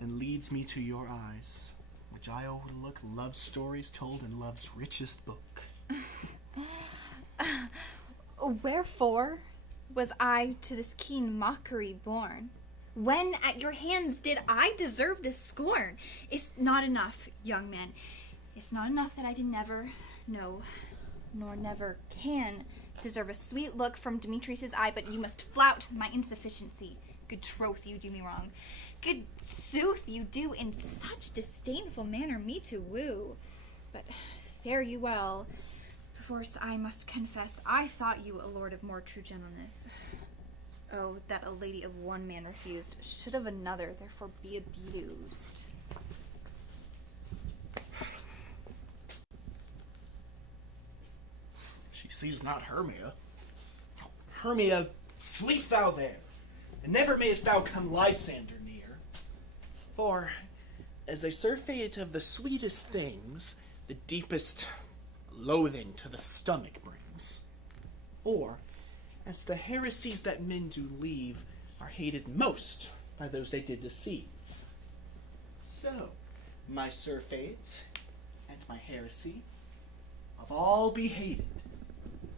and leads me to your eyes, which I overlook love's stories told in love's richest book. Wherefore was I to this keen mockery born? When at your hands did I deserve this scorn? It's not enough, young man. It's not enough that I did never know, nor never can deserve a sweet look from Demetrius's eye, but you must flout my insufficiency. Good troth, you do me wrong. Good sooth, you do in such disdainful manner me to woo. But fare you well. First, I must confess, I thought you a lord of more true gentleness. Oh, that a lady of one man refused, should of another therefore be abused. She sees not Hermia. Hermia, sleep thou there, and never mayest thou come Lysander near. For, as a surfeit of the sweetest things, the deepest loathing to the stomach brings. Or, as the heresies that men do leave are hated most by those they did deceive. So, my surfeit and my heresy of all be hated,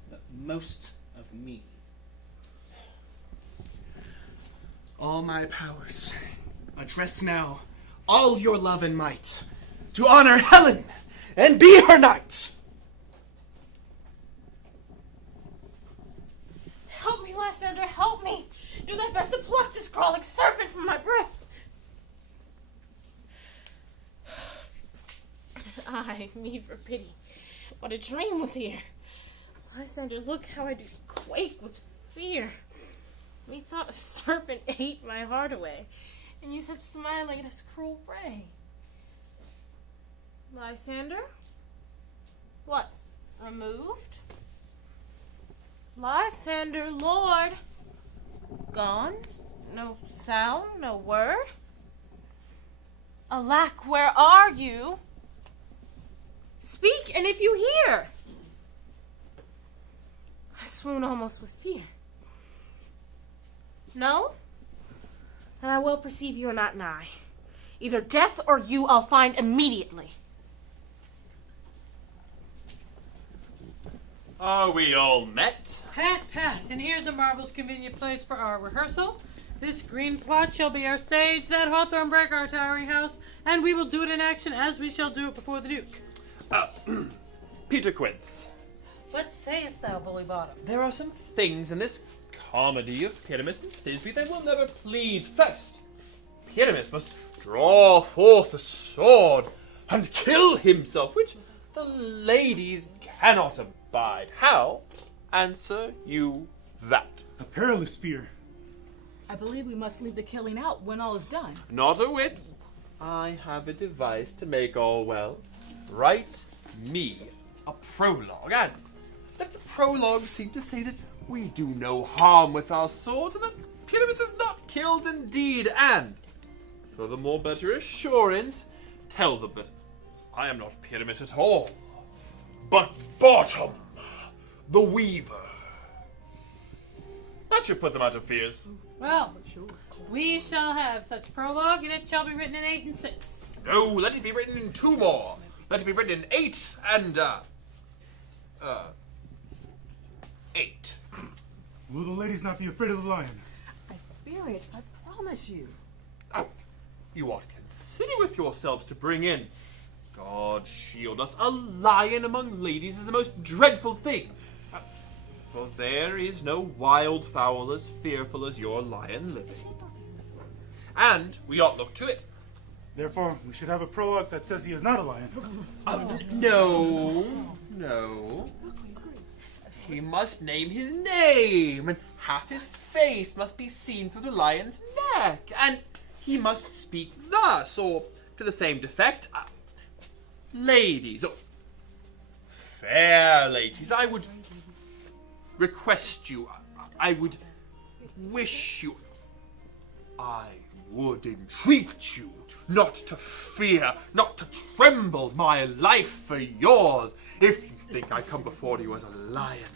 but most of me. All my powers, address now all your love and might to honor Helen and be her knight. Help me, Lysander, help me! Do thy best to pluck this crawling serpent from my breast! Ay, me for pity. What a dream was here! Lysander, look how I do quake with fear. Methought a serpent ate my heart away, and you sat smiling at his cruel ray. Lysander? What, removed? Lysander, Lord. Gone? No sound, no word? Alack, where are you? Speak, and if you hear. I swoon almost with fear. No? Then I will perceive you are not nigh. Either death or you I'll find immediately. Are we all met? Pat, and here's a marvelous convenient place for our rehearsal. This green plot shall be our stage, that hawthorn break our towering house, and we will do it in action as we shall do it before the Duke. Peter Quince. What sayest thou, bully bottom? There are some things in this comedy of Pyramus and Thisbe that will never please. First, Pyramus must draw forth a sword and kill himself, which the ladies cannot abide. How answer you that? A perilous fear. I believe we must leave the killing out when all is done. Not a whit. I have a device to make all well. Write me a prologue, and let the prologue seem to say that we do no harm with our swords, and that Pyramus is not killed indeed, and for the more better assurance, tell them that I am not Pyramus at all, but Bottom, the Weaver. That should put them out of fears. Well, we shall have such prologue, and it shall be written in 8 and 6. No, let it be written in 2 more. Let it be written in 8 and, 8. Will the ladies not be afraid of the lion? I fear it, I promise you. Oh, you ought to consider with yourselves to bring in. God shield us, a lion among ladies is the most dreadful thing. For there is no wild fowl as fearful as your lion lives. And we ought look to it. Therefore, we should have a prologue that says he is not a lion. No. He must name his name, and half his face must be seen through the lion's neck, and he must speak thus, or to the same defect. Ladies, fair ladies, I would request you, I would wish you, I would entreat you not to fear, not to tremble my life for yours. If you think I come before you as a lion,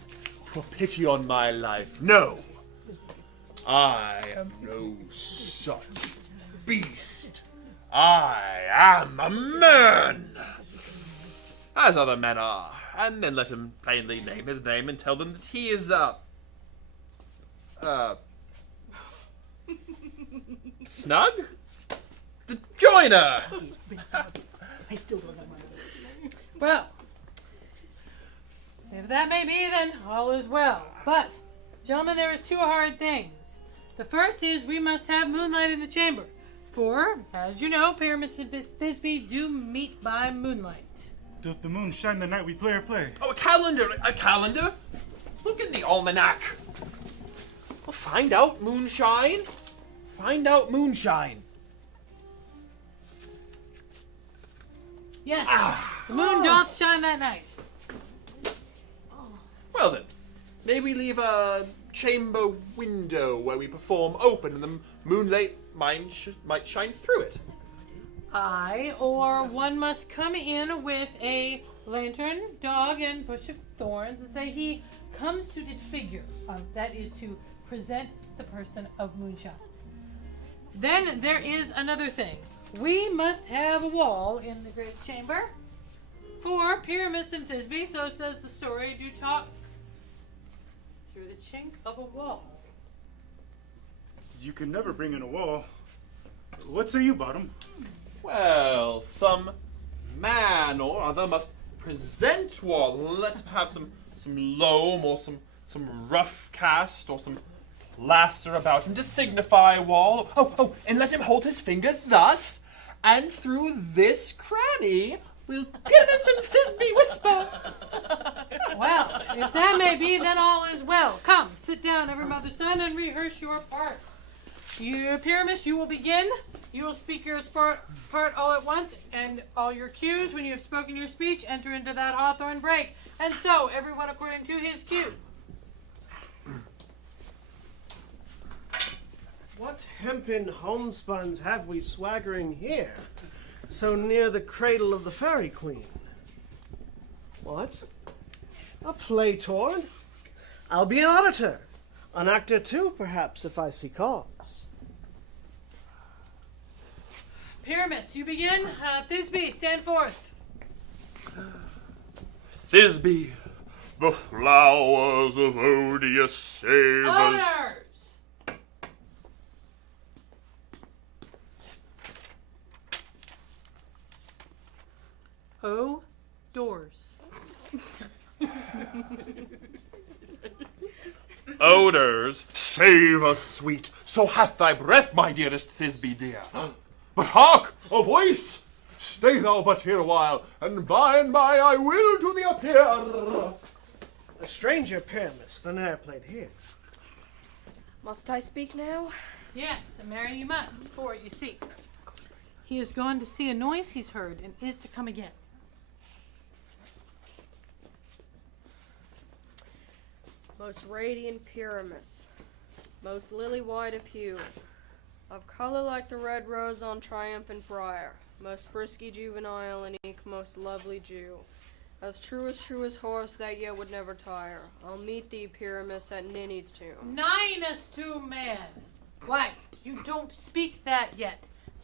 for pity on my life, no. I am no such beast. I am a man, as other men are. And then let him plainly name his name and tell them that he is, Snug? The joiner! I still don't have my name. Well, if that may be, then all is well. But, gentlemen, there is 2 hard things. The first is we must have moonlight in the chamber. For, as you know, Pyramus and Thisbe do meet by moonlight. Doth the moon shine the night we play our play? Oh, a calendar! A calendar? Look in the almanac. Well, find out moonshine. Find out moonshine. Yes, the moon doth shine that night. Well then, may we leave a chamber window where we perform open and the moonlight might shine through it. Aye, or one must come in with a lantern, dog, and bush of thorns and say he comes to disfigure. That is to present the person of moonshine. Then there is another thing. We must have a wall in the great chamber. For Pyramus and Thisbe, so says the story, do talk through the chink of a wall. You can never bring in a wall. What say you, Bottom? Well, some man or other must present wall. Let him have some loam or some rough cast or some plaster about him to signify wall. Oh, and let him hold his fingers thus, and through this cranny will Pyramus and Thisbe whisper. Well, if that may be, then all is well. Come, sit down, every mother's son, and rehearse your parts. You, Pyramus, you will begin. You will speak your part all at once, and all your cues. When you have spoken your speech, enter into that hawthorn break. And so, everyone according to his cue. What hempen homespuns have we swaggering here, so near the cradle of the fairy queen? What? A play torn? I'll be an auditor, an actor too, perhaps, if I see cause. Pyramus, you begin. Thisbe, stand forth. Thisbe, the flowers of odious savors. Honors! O doors. odors, savour sweet, so hath thy breath, my dearest Thisbe dear. But hark, a voice! Stay thou but here a while, and by I will to thee appear. A stranger, Pyramus, than e'er played here. Must I speak now? Yes, and Mary, you must, for you see, he has gone to see a noise he's heard and is to come again. Most radiant Pyramus, most lily-white of hue, of color like the red rose on triumphant briar, most frisky juvenile and eke, most lovely Jew, as true as horse that yet would never tire. I'll meet thee, Pyramus, at Ninny's tomb. Ninus to man. Why, you don't speak that yet.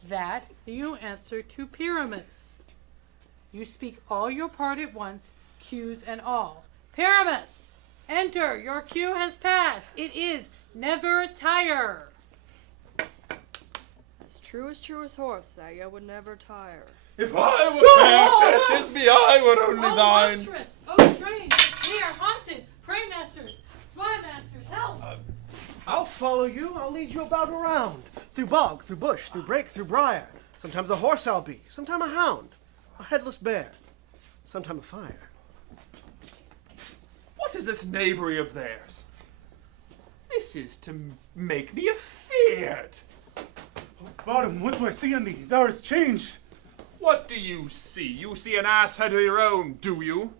That you answer to Pyramus. You speak all your part at once, cues and all. Pyramus, enter, your cue has passed. It is never tire. As true as horse that yet would never tire. If I were fair, Thisbe, I were only thine. Monstrous, oh strange, we are haunted. Pray masters, fly masters, help. I'll follow you. I'll lead you about around. Through bog, through bush, through brake, through briar. Sometimes a horse I'll be, sometime a hound, a headless bear, sometime a fire. What is this knavery of theirs? This is to make me afeard. Bottom, what do I see on thee? Thou art changed. What do you see? You see an ass head of your own, do you?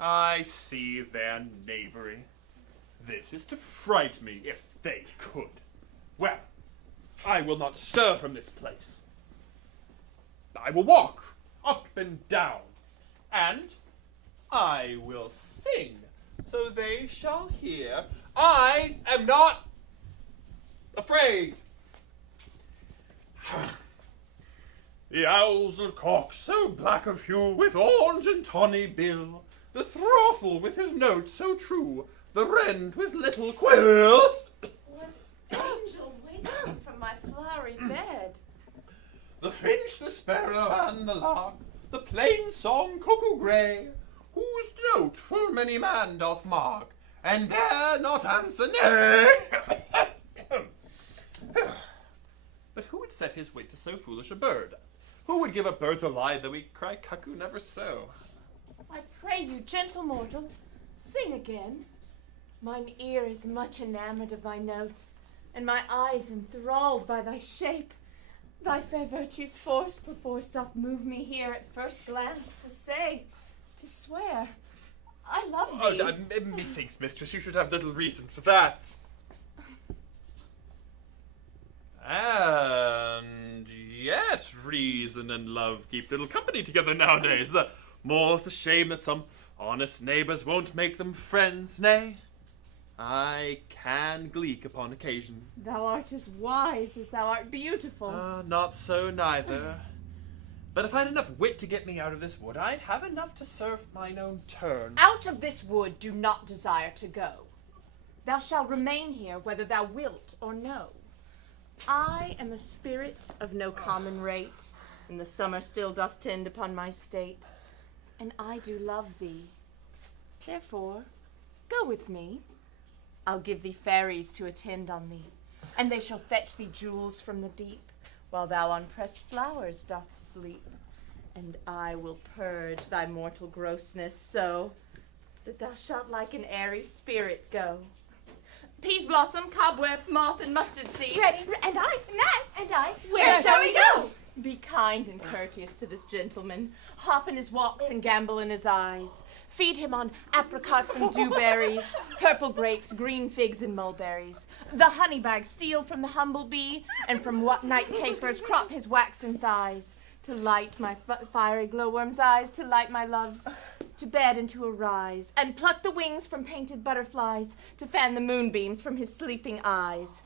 I see their knavery. This is to fright me, if they could. Well, I will not stir from this place. I will walk up and down, and I will sing, so they shall hear. I am not afraid. The owl's little cock, so black of hue, with orange and tawny bill, the throstle with his note so true, the wren with little quill. What angel wakes me from my flowery bed? The finch, the sparrow, and the lark, the plain song cuckoo grey, whose note full many man doth mark, and dare not answer nay. But who would set his wit to so foolish a bird? Who would give a bird the lie, though he cry cuckoo never so? I pray you, gentle mortal, sing again. Mine ear is much enamoured of thy note, and my eyes enthralled by thy shape. Thy fair virtue's force perforce doth move me here at first glance to say, to swear, I love thee. Methinks, mistress, you should have little reason for that. And yet reason and love keep little company together nowadays. More's the shame that some honest neighbours won't make them friends. Nay, I can gleek upon occasion. Thou art as wise as thou art beautiful. Not so neither. But if I had enough wit to get me out of this wood, I'd have enough to serve mine own turn. Out of this wood do not desire to go. Thou shalt remain here whether thou wilt or no. I am a spirit of no common rate, and the summer still doth tend upon my state, and I do love thee. Therefore, go with me. I'll give thee fairies to attend on thee, and they shall fetch thee jewels from the deep, while thou on pressed flowers doth sleep. And I will purge thy mortal grossness so that thou shalt like an airy spirit go. Peas blossom, cobweb, moth, and mustardseed. Ready? And I. Where shall we go? Be kind and courteous to this gentleman. Hop in his walks and gambol in his eyes. Feed him on apricots and dewberries, purple grapes, green figs, and mulberries. The honey bag steal from the humble bee, and from what night tapers crop his waxen thighs. To light my fiery glowworm's eyes, to light my love's, to bed and to arise, and pluck the wings from painted butterflies, to fan the moonbeams from his sleeping eyes.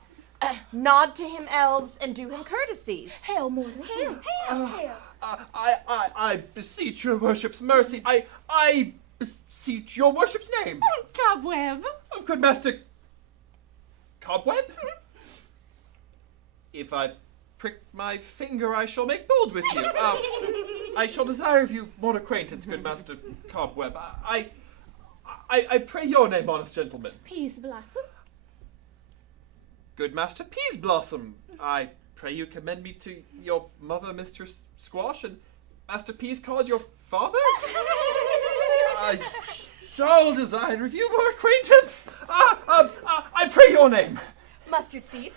Nod to him, elves, and do him courtesies. Hail, mortal. Hail. I beseech your worship's mercy. I beseech your worship's name. Cobweb. Oh, good master. Cobweb? If I prick my finger, I shall make bold with you. I shall desire of you more acquaintance, good master Cobweb. I I pray your name, honest gentleman. Peas Blossom. Good Master Peas Blossom, I pray you commend me to your mother, Mistress Squash, and Master Peas called your father? I shall desire review more acquaintance. I pray your name. Mustardseed.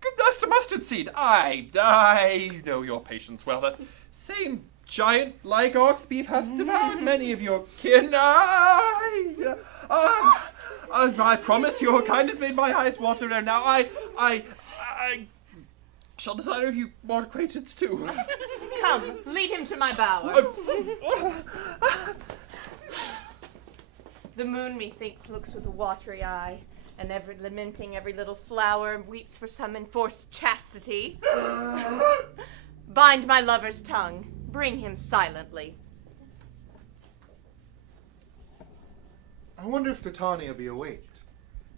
Good Master Mustardseed, I know your patience well. That same giant like ox beef hath devoured many of your kin. I promise your kindness made my eyes water, and now I shall desire of you more acquaintance too. Come, lead him to my bower. The moon, methinks, looks with a watery eye, and lamenting every little flower weeps for some enforced chastity. Bind my lover's tongue, bring him silently. I wonder if Titania be awaked.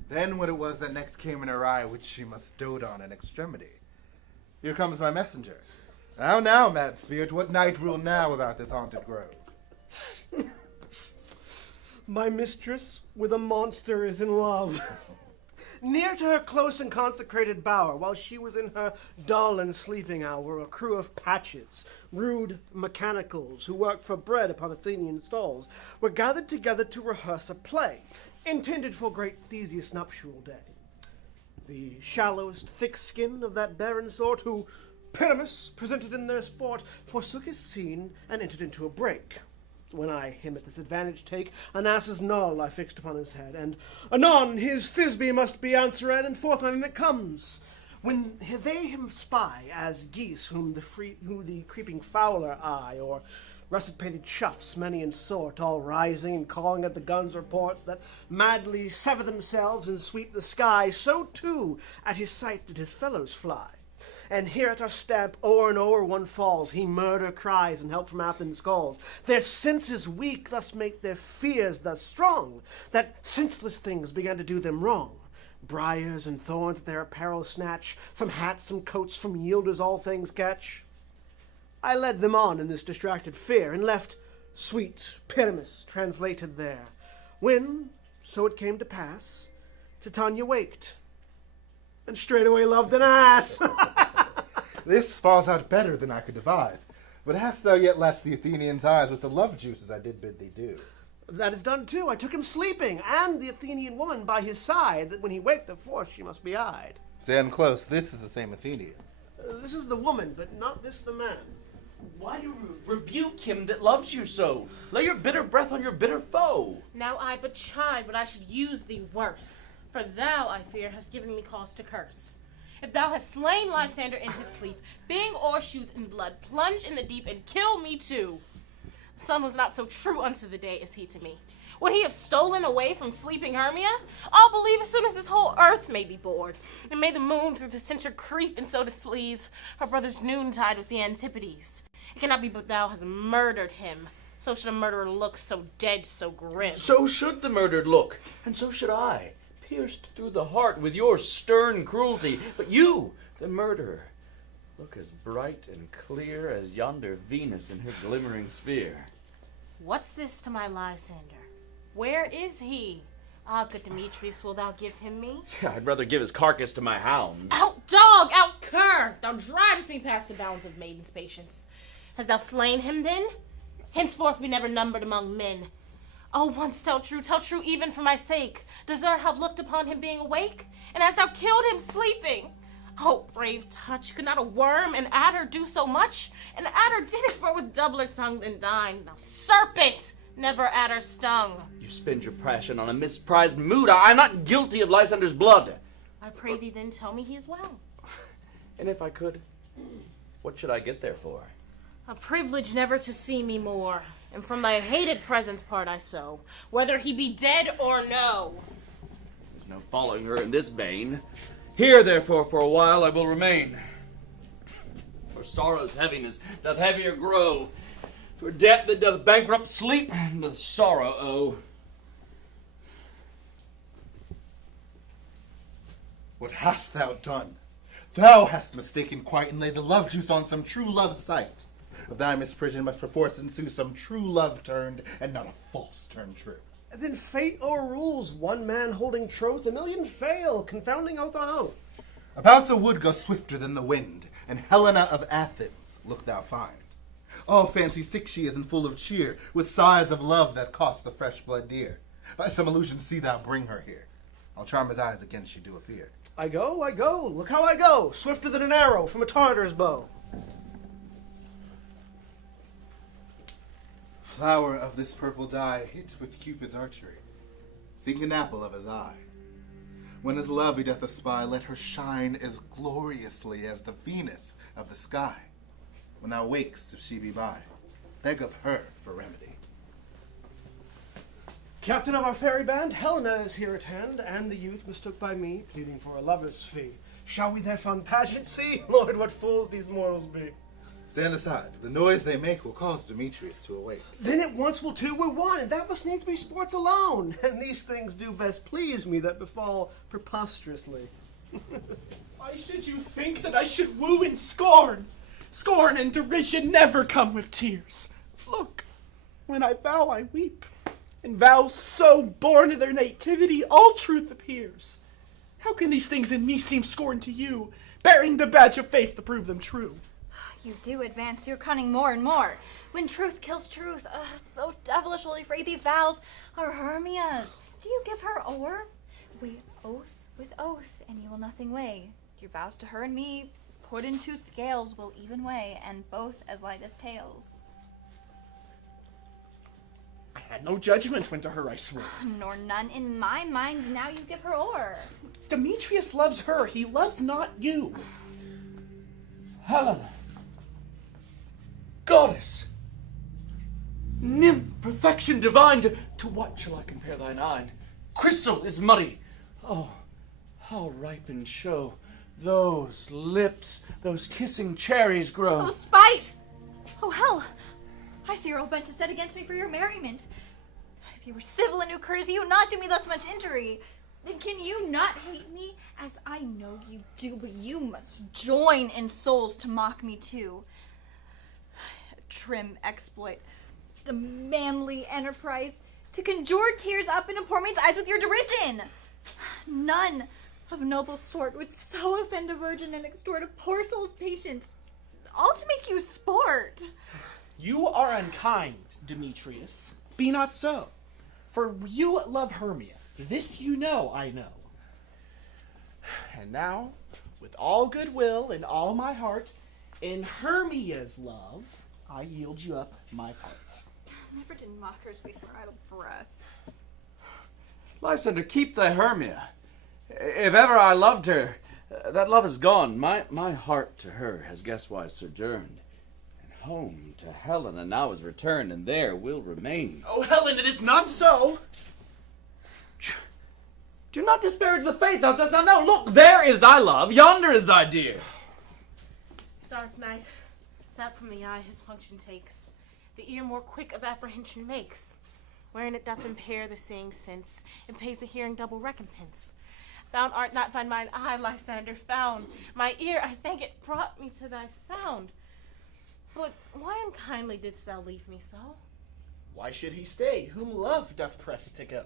Then what it was that next came in her eye, which she must dote on in extremity. Here comes my messenger. Now, mad spirit, what night rule now about this haunted grove? My mistress with a monster is in love. Near to her close and consecrated bower, while she was in her dull and sleeping hour, a crew of patches, rude mechanicals, who worked for bread upon Athenian stalls, were gathered together to rehearse a play, intended for great Theseus' nuptial day. The shallowest thick skin of that barren sort, who Pyramus presented in their sport, forsook his scene and entered into a break. When I him at this advantage take, an ass's null I fixed upon his head, and anon his Thisbe must be answered, and forth my mimic comes. When they him spy as geese who the creeping fowler eye, or russet-painted chuffs many in sort, all rising and calling at the guns' reports that madly sever themselves and sweep the sky, so too at his sight did his fellows fly. And here at our step, o'er and o'er one falls, he murder cries and help from Athens calls. Their senses weak thus make their fears thus strong, that senseless things began to do them wrong. Briars and thorns their apparel snatch, some hats, some coats from yielders all things catch. I led them on in this distracted fear, and left sweet Pyramus translated there. When, so it came to pass, Titania waked, and straightway loved an ass. This falls out better than I could devise. But hast thou yet latched the Athenian's eyes with the love juices I did bid thee do? That is done too. I took him sleeping, and the Athenian woman by his side, that when he waked, of course she must be eyed. Stand close, this is the same Athenian. This is the woman, but not this the man. Why do you rebuke him that loves you so? Lay your bitter breath on your bitter foe. Now I but chide, but I should use thee worse. For thou, I fear, hast given me cause to curse. If thou hast slain Lysander in his sleep, being o'ershoothed in blood, plunge in the deep and kill me too. The sun was not so true unto the day as he to me. Would he have stolen away from sleeping Hermia? I'll believe as soon as this whole earth may be bored, and may the moon through the censure creep and so displease her brother's noontide with the antipodes. It cannot be but thou hast murdered him. So should a murderer look, so dead, so grim. So should the murdered look, and so should I, pierced through the heart with your stern cruelty. But you, the murderer, look as bright and clear as yonder Venus in her glimmering sphere. What's this to my Lysander? Where is he? Ah, good Demetrius, will thou give him me? I'd rather give his carcass to my hounds. Out, dog! Out, cur! Thou drivest me past the bounds of maiden's patience. Hast thou slain him, then? Henceforth be never numbered among men. Oh, once tell true even for my sake. Does thou have looked upon him being awake? And hast thou killed him sleeping? Oh, brave touch, could not a worm and adder do so much? An adder did it, for with doubler tongue than thine. Thou serpent! Never adder stung. You spend your passion on a misprized mood. I'm not guilty of Lysander's blood. I pray thee then tell me he is well. And if I could, what should I get there for? A privilege never to see me more, and from thy hated presence part I so, whether he be dead or no. There's no following her in this vein. Here, therefore, for a while I will remain. For sorrow's heaviness doth heavier grow, for debt that doth bankrupt sleep doth sorrow owe. What hast thou done? Thou hast mistaken quite and laid the love juice on some true love's sight. Of thy misprision must perforce ensue some true love turned, and not a false turned true. Then fate o'errules, one man holding troth, a million fail, confounding oath on oath. About the wood go swifter than the wind, and Helena of Athens look thou find. All fancy sick she is and full of cheer, with sighs of love that cost the fresh blood dear. By some illusion see thou bring her here. I'll charm his eyes again she do appear. I go, look how I go, swifter than an arrow from a Tartar's bow. Flower of this purple dye, hit with Cupid's archery, seek an apple of his eye. When his love he doth espy, let her shine as gloriously as the Venus of the sky. When thou wakest, if she be by, beg of her for remedy. Captain of our fairy band, Helena is here at hand, and the youth mistook by me, pleading for a lover's fee. Shall we their fun pageant see? Lord, what fools these mortals be. Stand aside. The noise they make will cause Demetrius to awake. Then at once we'll two woo one, and that must needs be sports alone. And these things do best please me that befall preposterously. Why should you think that I should woo in scorn? Scorn and derision never come with tears. Look, when I vow I weep, and vows so born of their nativity all truth appears. How can these things in me seem scorn to you, bearing the badge of faith to prove them true? You do advance your cunning more and more. When truth kills truth, oh devilishly afraid these vows are Hermia's. Do you give her o'er? We oath with oath, and you will nothing weigh. Your vows to her and me, put into scales, will even weigh, and both as light as tails. I had no judgment when to her I swore. Nor none in my mind, now you give her o'er. Demetrius loves her, he loves not you. Helena, goddess, nymph, perfection divine, to what shall I compare thine eye? Crystal is muddy. Oh, how ripe in show those lips, those kissing cherries grow. Oh, spite! Oh, hell! I see you're all bent to set against me for your merriment. If you were civil and knew courtesy, you would not do me thus much injury. Then can you not hate me, as I know you do, but you must join in souls to mock me too. Trim exploit, the manly enterprise, to conjure tears up into poor maid's eyes with your derision. None of noble sort would so offend a virgin and extort a poor soul's patience, all to make you sport. You are unkind, Demetrius. Be not so. For you love Hermia. This you know, I know. And now, with all goodwill and all my heart, in Hermia's love, I yield you up my parts. Never did mockers waste their idle breath. Lysander, keep thy Hermia. If ever I loved her, that love is gone. My heart to her has guesswise sojourned. And home to Helena now is returned, and there will remain. Oh, Helen, it is not so. Do not disparage the faith thou dost not know. Look, there is thy love, yonder is thy dear. Dark night, that from the eye his function takes, the ear more quick of apprehension makes, wherein it doth impair the seeing sense, and pays the hearing double recompense. Thou art not by mine eye, Lysander, found. My ear, I thank it, brought me to thy sound. But why unkindly didst thou leave me so? Why should he stay, whom love doth press to go?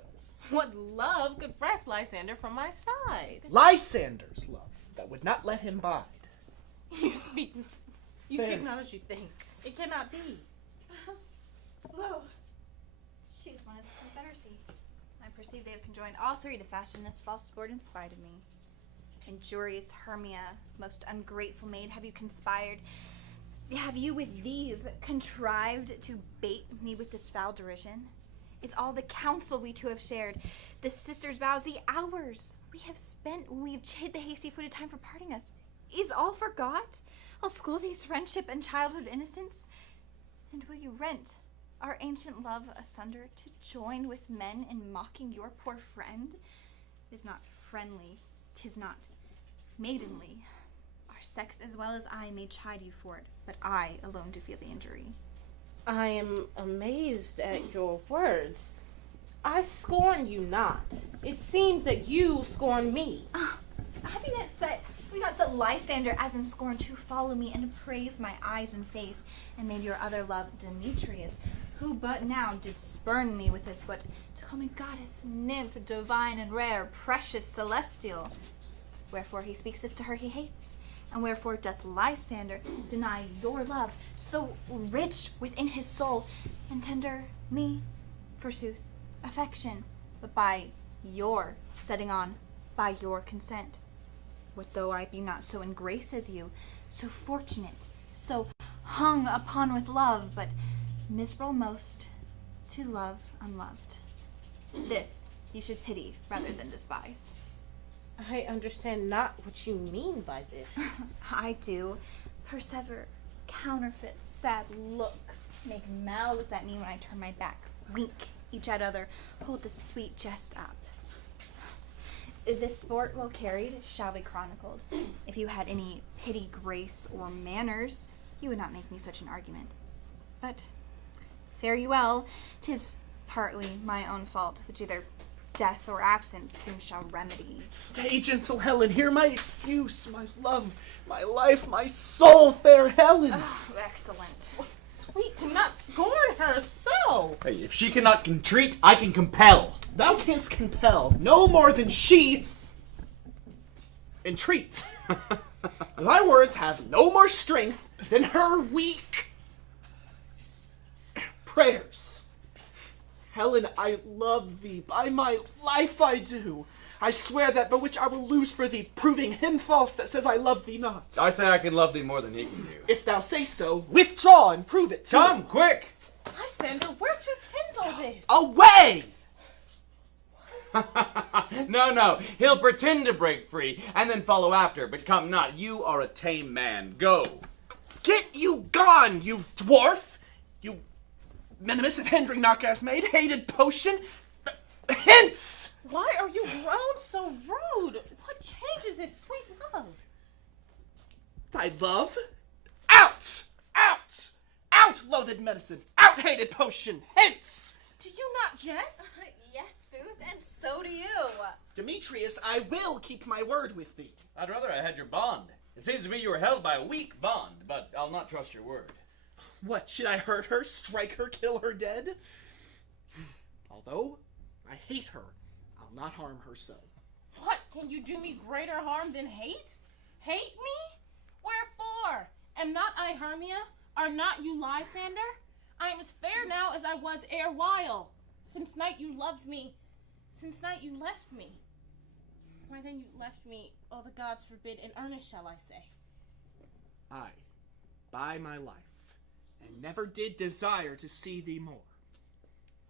What love could press Lysander from my side? Lysander's love, that would not let him bide. You speak not as you think. It cannot be. Lo, she's one of this confederacy. I perceive they have conjoined all three to fashion this false sport in spite of me. Injurious Hermia, most ungrateful maid, have you conspired? Have you with these contrived to bait me with this foul derision? Is all the counsel we two have shared, the sisters' vows, the hours we have spent when we have chid the hasty-footed time for parting us, is all forgot? All school days' friendship and childhood innocence? And will you rent our ancient love asunder to join with men in mocking your poor friend? It is not friendly, 'tis not maidenly. Our sex as well as I may chide you for it, but I alone do feel the injury. I am amazed at your words. I scorn you not. It seems that you scorn me. Having it said, not set Lysander as in scorn to follow me and praise my eyes and face, and made your other love Demetrius, who but now did spurn me with his foot, to call me goddess, nymph, divine and rare, precious, celestial. Wherefore he speaks this to her he hates, and wherefore doth Lysander deny your love, so rich within his soul, and tender me, forsooth, affection, but by your setting on, by your consent. What though I be not so in grace as you, so fortunate, so hung upon with love, but miserable most to love unloved. This you should pity rather than despise. I understand not what you mean by this. I do. Persever, counterfeit, sad looks, make mouths at me when I turn my back, wink each at other, hold the sweet jest up. This sport well carried shall be chronicled. If you had any pity, grace, or manners, you would not make me such an argument. But fare you well, 'tis partly my own fault, which either death or absence soon shall remedy. Stay, gentle Helen, hear my excuse, my love, my life, my soul, fair Helen. Excellent. Sweet, do not scorn her so. Hey, if she cannot entreat, I can compel. Thou canst compel no more than she entreats. Thy words have no more strength than her weak prayers. Helen, I love thee, by my life I do. I swear that by which I will lose for thee, proving him false that says I love thee not. I say I can love thee more than he can do. If thou say so, withdraw and prove it to Come, him. quick! Lysander, where'd you tinsel this? Away! No, he'll pretend to break free, and then follow after, but come not, you are a tame man. Go. Get you gone, you dwarf! You minimus of hindering knockass maid, hated potion! Hence! Why are you grown so rude? What changes his sweet love? Thy love? Out! Out! Out, loathed medicine! Out, hated potion! Hence! Do you not jest? Yes, sooth, and so do you. Demetrius, I will keep my word with thee. I'd rather I had your bond. It seems to me you were held by a weak bond, but I'll not trust your word. What, should I hurt her, strike her, kill her dead? Although I hate her, I'll not harm her so. What, can you do me greater harm than hate? Hate me? Wherefore? Am not I Hermia? Are not you Lysander? I am as fair now as I was erewhile. Since night you loved me, since night you left me. Why then you left me, oh the gods forbid, in earnest shall I say. I, by my life, and never did desire to see thee more.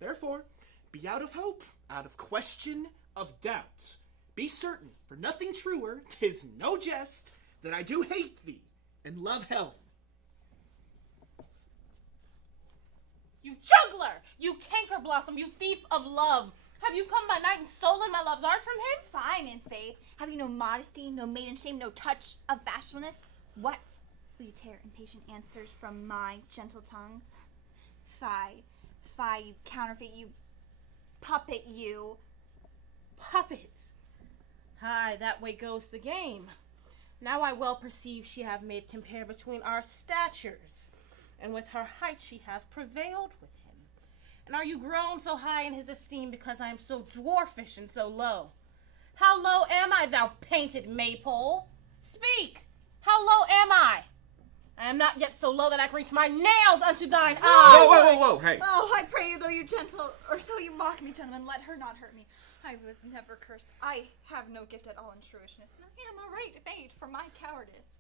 Therefore, be out of hope, out of question, of doubt. Be certain, for nothing truer, 'tis no jest, that I do hate thee, and love Helen. You juggler! You canker blossom! You thief of love! Have you come by night and stolen my love's art from him? Fine, in faith. Have you no modesty, no maiden shame, no touch of bashfulness? What will you tear impatient answers from my gentle tongue? Fie, you counterfeit, you puppet, you. Puppet! Aye, that way goes the game. Now I well perceive she have made compare between our statures, and with her height she hath prevailed with him. And are you grown so high in his esteem because I am so dwarfish and so low? How low am I, thou painted maypole? Speak! How low am I? I am not yet so low that I can reach my nails unto thine eyes. Whoa, hey. Oh, I pray you, though you gentle, or though you mock me, gentlemen, let her not hurt me. I was never cursed. I have no gift at all in shrewishness, and I am a right bait for my cowardice.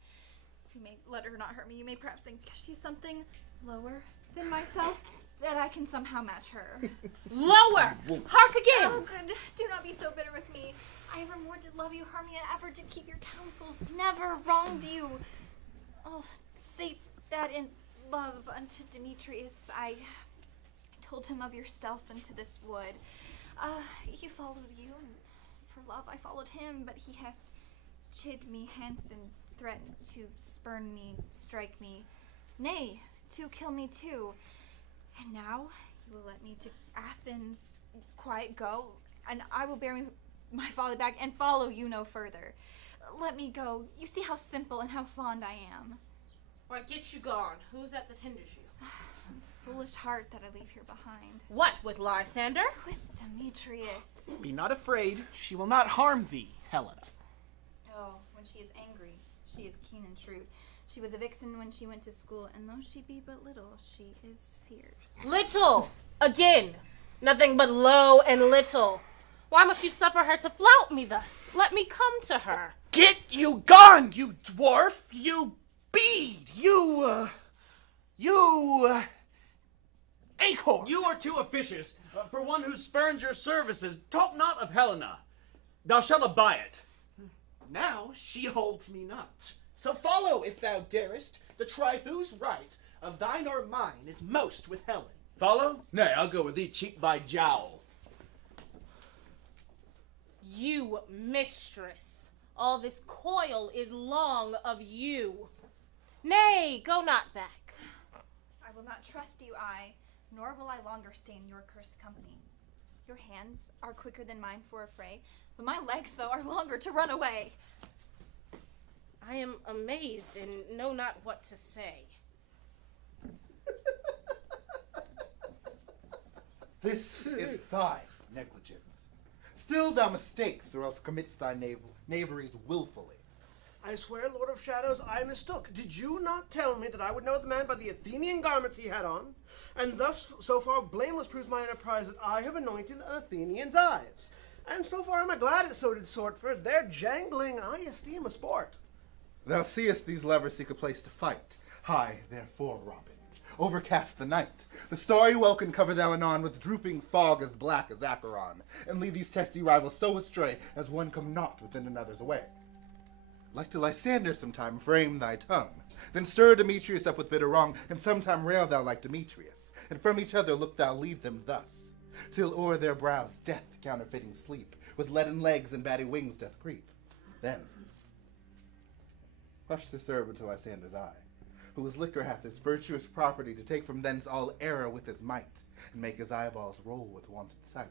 You may let her not hurt me. You may perhaps think because she's something lower than myself that I can somehow match her. Lower! Hark again! Oh, good. Do not be so bitter with me. I ever more did love you, Hermia, ever did keep your counsels, never wronged you. Oh, say that in love unto Demetrius, I told him of your stealth into this wood. He followed you, and for love I followed him, but he hath chid me hence and threatened to spurn me, strike me, nay, to kill me too. And now you will let me to Athens quiet go, and I will bear my father back and follow you no further. Let me go. You see how simple and how fond I am. Why, get you gone. Who's that hinders you? Foolish heart that I leave here behind. What, with Lysander? With Demetrius. Be not afraid. She will not harm thee, Helena. Oh, when she is angry, she is keen and shrewd. She was a vixen when she went to school, and though she be but little, she is fierce. Little! Again! Nothing but low and little. Why must you suffer her to flout me thus? Let me come to her. Get you gone, you dwarf! You bead! You acorn! You are too officious. For one who spurns your services, talk not of Helena. Thou shalt abide it. Now she holds me not. So follow, if thou darest, to try whose right of thine or mine is most with Helen. Follow? Nay, I'll go with thee cheek by jowl. You, mistress, all this coil is long of you. Nay, go not back. I will not trust you, nor will I longer stay in your cursed company. Your hands are quicker than mine for a fray, but my legs, though, are longer to run away. I am amazed and know not what to say. This is thy negligence. Still thou mistakes, or else commits thy knaveries willfully. I swear, Lord of Shadows, I mistook. Did you not tell me that I would know the man by the Athenian garments he had on? And thus, so far, blameless proves my enterprise that I have anointed an Athenian's eyes. And so far am I glad it so did sort, for their jangling I esteem a sport. Thou seest these lovers seek a place to fight. High, therefore, Robin, overcast the night. The starry welkin cover thou anon with drooping fog as black as Acheron, and lead these testy rivals so astray as one come not within another's way. Like to Lysander sometime frame thy tongue, then stir Demetrius up with bitter wrong, and sometime rail thou like Demetrius, and from each other look thou lead them thus, till o'er their brows death counterfeiting sleep, with leaden legs and batty wings doth creep. Then hush this herb into Lysander's eye, whose liquor hath this virtuous property to take from thence all error with his might, and make his eyeballs roll with wonted sight.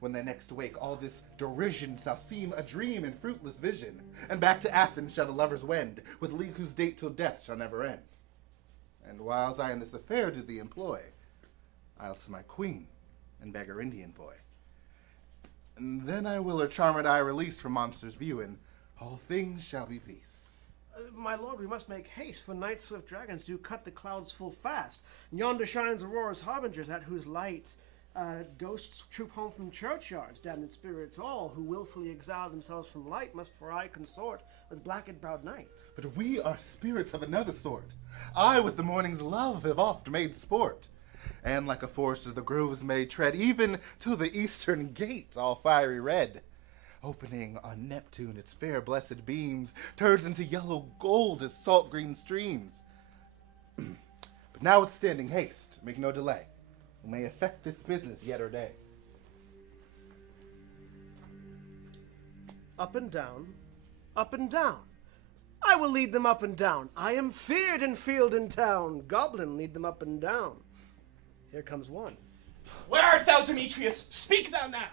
When they next wake, all this derision shall seem a dream and fruitless vision, and back to Athens shall the lovers wend, with league whose date till death shall never end. And whiles I in this affair do thee employ, I'll to my queen and beg her Indian boy. And then I will her charmed eye release from monsters' view, and all things shall be peace. My lord, we must make haste, for night swift dragons do cut the clouds full fast. And yonder shines Aurora's harbingers, at whose light ghosts troop home from churchyards, damned spirits all, who willfully exile themselves from light, must for aye consort with blacked-browed night. But we are spirits of another sort. I with the morning's love have oft made sport, and like a forester the groves may tread, even to the eastern gate all fiery red. Opening on Neptune its fair blessed beams, turns into yellow gold as salt green streams. But notwithstanding haste, make no delay. We may effect this business yet or day. Up and down, up and down. I will lead them up and down. I am feared in field and town. Goblin, lead them up and down. Here comes one. Where art thou, Demetrius? Speak thou now.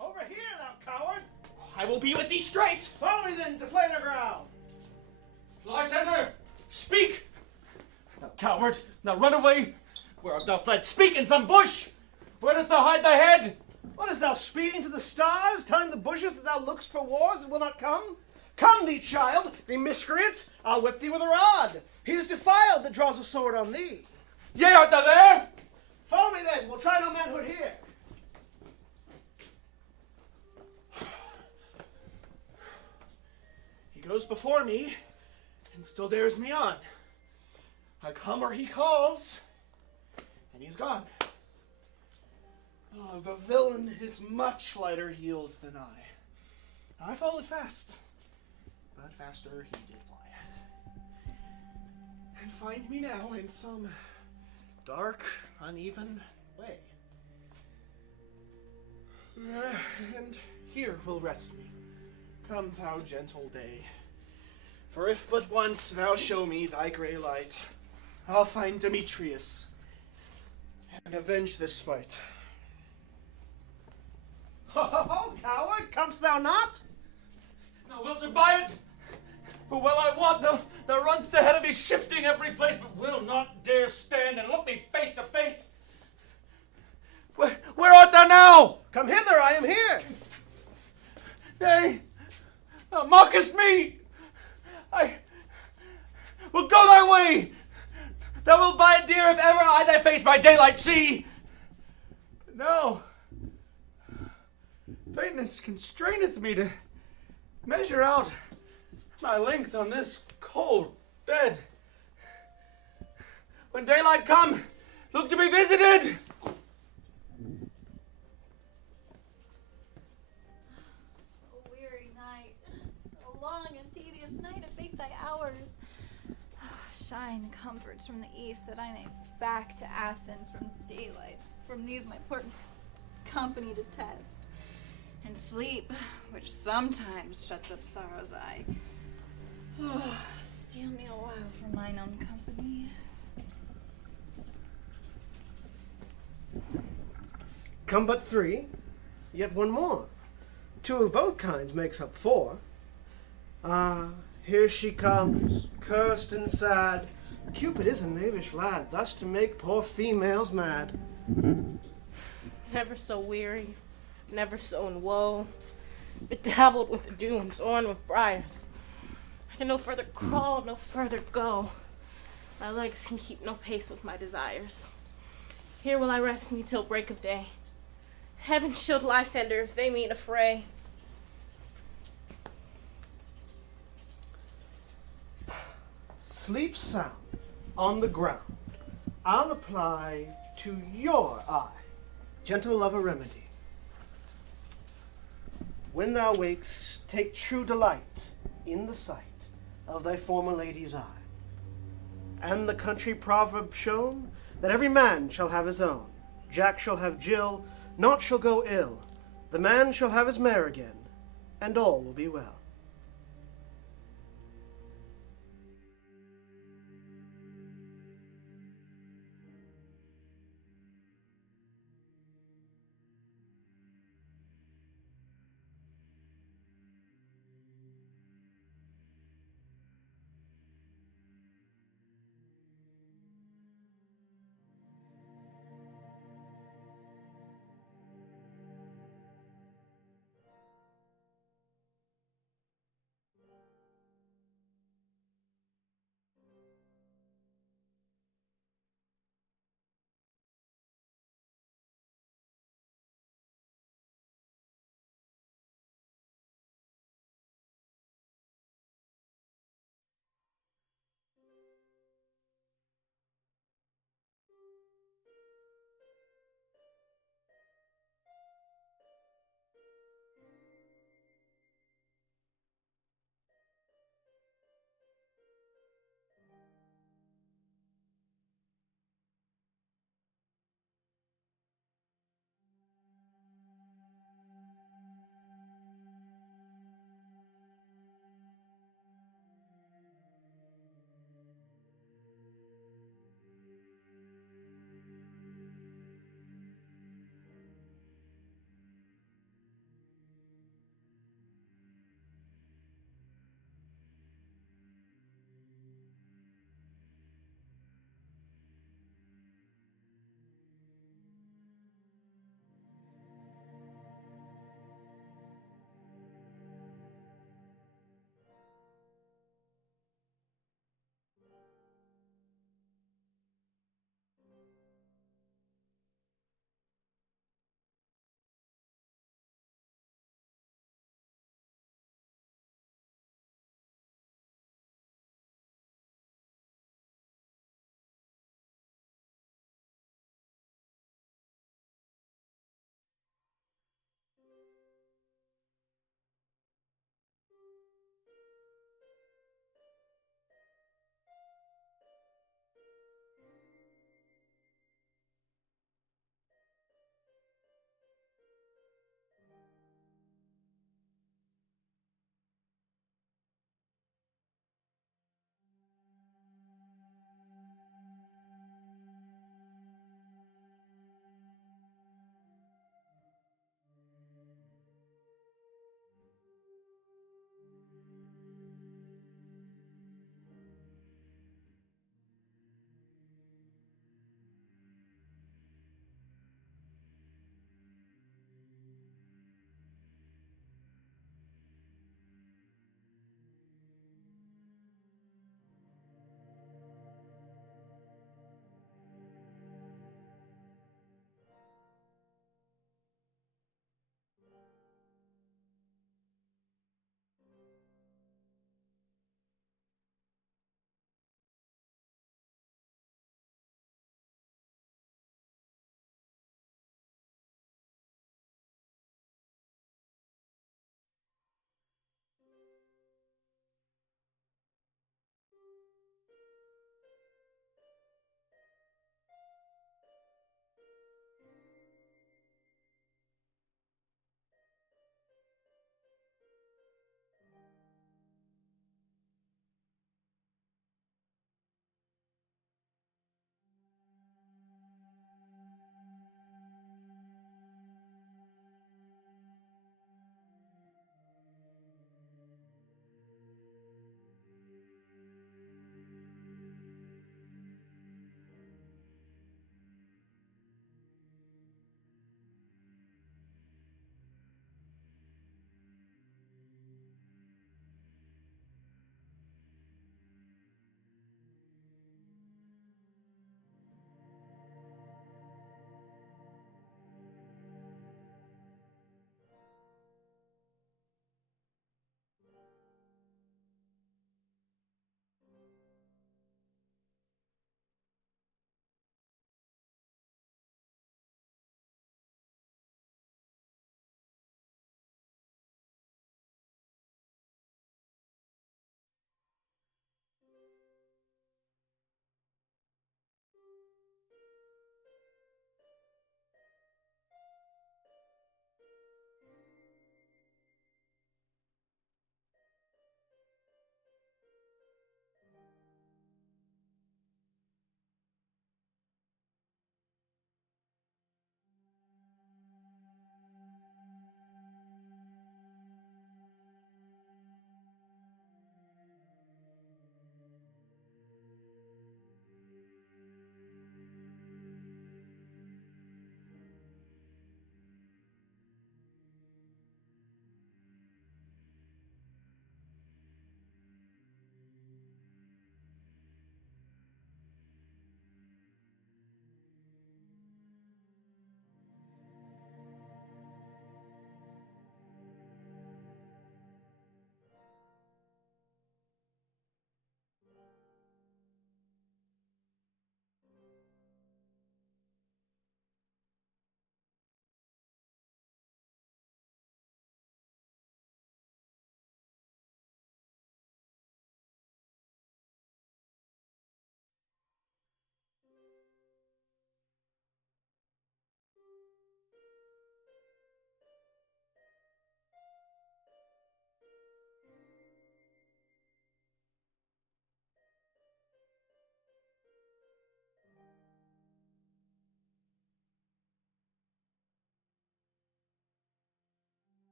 Over here, thou coward! I will be with thee straight. Follow me then to plainer ground. Lysander, speak! Thou coward, now run away! Where art thou fled? Speak in some bush! Where dost thou hide thy head? What is thou speeding to the stars, telling the bushes that thou lookst for wars and will not come? Come, thee child, thee miscreant, I'll whip thee with a rod. He is defiled that draws a sword on thee. Yea, art thou there? Follow me then, we'll try no manhood here. He goes before me, and still dares me on. I come where he calls, and he's gone. Oh, the villain is much lighter heeled than I. I followed fast, but faster he did fly. And find me now in some dark, uneven way. And here will rest me. Come, thou gentle day. For if but once thou show me thy grey light, I'll find Demetrius and avenge this spite. Ho, coward, comest thou not? Now wilt thou buy it? For well I wot thou runst ahead of me, shifting every place, but will not dare stand and look me face to face. Where art thou now? Come hither, I am here. Nay, thou mockest me. I will go thy way. Thou wilt buy it dear if ever I thy face by daylight see. But no, faintness constraineth me to measure out my length on this cold bed. When daylight come, look to be visited. A weary night, a long and tedious night of bake thy hours. Shine comforts from the east that I may back to Athens from daylight, from these my poor company to test. And sleep, which sometimes shuts up sorrow's eye. Steal me a while from mine own company. Come but three, yet one more. Two of both kinds makes up four. Ah, here she comes, cursed and sad. Cupid is a knavish lad, thus to make poor females mad. Never so weary, never so in woe, bedabbled with the dunes, orned with briars. I can no further crawl, no further go. My legs can keep no pace with my desires. Here will I rest me till break of day. Heaven shield Lysander if they meet a fray. Sleep sound on the ground. I'll apply to your eye gentle love a remedy. When thou wakes, take true delight in the sight of thy former lady's eye. And the country proverb shown, that every man shall have his own. Jack shall have Jill, naught shall go ill. The man shall have his mare again, and all will be well.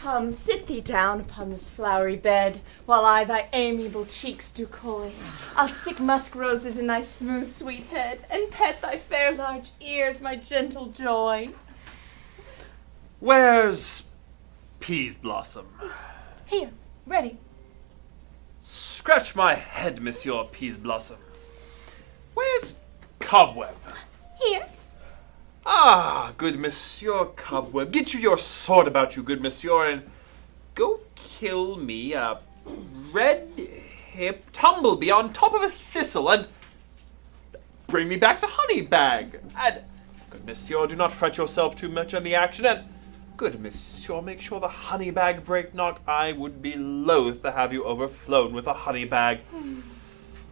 Come, sit thee down upon this flowery bed, while I thy amiable cheeks do coy. I'll stick musk roses in thy smooth sweet head, and pet thy fair large ears, my gentle joy. Where's Peas Blossom? Here, ready. Scratch my head, Monsieur Peas Blossom. Where's Cobweb? Here. Ah, good Monsieur Cobweb. Get you your sword about you, good Monsieur, and go kill me a red-hip tumblebee on top of a thistle, and bring me back the honey bag. And, good Monsieur, do not fret yourself too much on the action, and, good Monsieur, make sure the honey bag break not. I would be loath to have you overflown with a honey bag.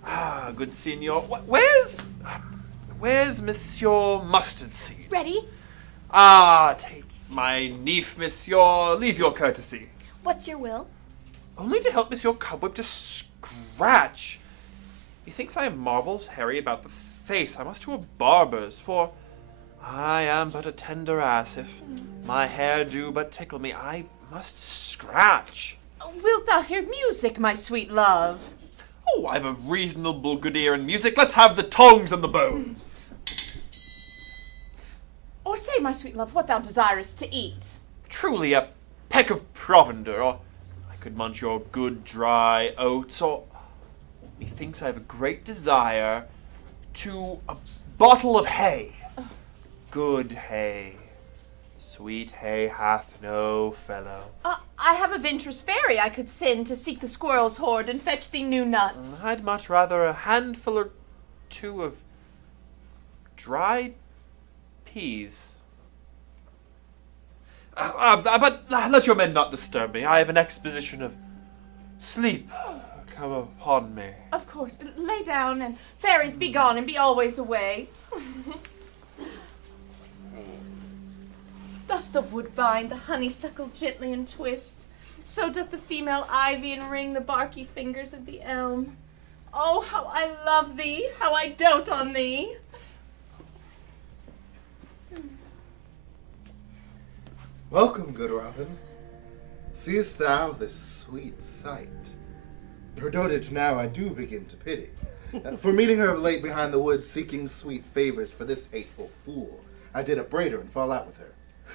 Ah, good Signor. Where's Monsieur Mustardseed? Ready? Ah, take my nief, Monsieur. Leave your courtesy. What's your will? Only to help Monsieur Cobweb to scratch. He thinks I am marvels hairy about the face. I must to a barber's, for I am but a tender ass. If my hair do but tickle me, I must scratch. Wilt thou hear music, my sweet love? Oh, I've a reasonable good ear in music. Let's have the tongues and the bones. Or say, my sweet love, what thou desirest to eat. Truly a peck of provender, or I could munch your good dry oats, or methinks I have a great desire to a bottle of hay. Good hay. Sweet hay hath no fellow. I have a venturous fairy I could send to seek the squirrel's hoard and fetch thee new nuts. I'd much rather a handful or two of dried peas. But let your men not disturb me. I have an exposition of sleep come upon me. Of course. Lay down, and fairies be gone and be always away. Thus the woodbine, the honeysuckle gently entwist. So doth the female ivy enring the barky fingers of the elm. Oh, how I love thee, how I dote on thee. Welcome, good Robin. Seest thou this sweet sight? Her dotage now I do begin to pity. For meeting her of late behind the woods, seeking sweet favors for this hateful fool, I did upbraid her and fall out with her.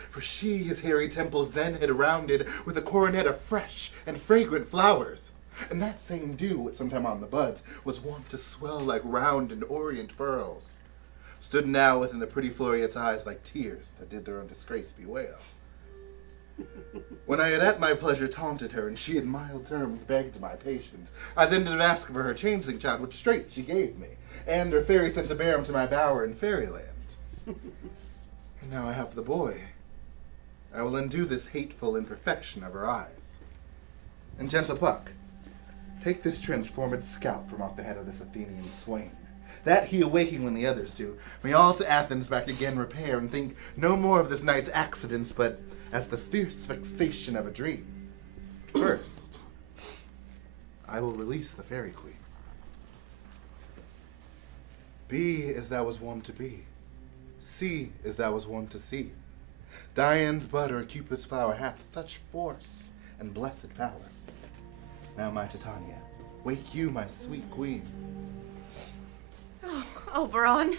For she his hairy temples then had rounded with a coronet of fresh and fragrant flowers. And that same dew, which sometime on the buds, was wont to swell like round and orient pearls, stood now within the pretty Floriette's eyes like tears that did their own disgrace bewail. When I had at my pleasure taunted her, and she in mild terms begged my patience, I then did ask for her changeling child, which straight she gave me, and her fairy sent to bear him to my bower in fairyland. And now I have the boy. I will undo this hateful imperfection of her eyes. And gentle Puck, take this transformed scalp from off the head of this Athenian swain, that he awaking when the others do, may all to Athens back again repair, and think no more of this night's accidents, but as the fierce vexation of a dream. First, I will release the fairy queen. Be as thou was wont to be. See as thou was wont to see. Dian's bud or Cupid's flower hath such force and blessed power. Now, my Titania, wake you, my sweet queen. Oh, Oberon,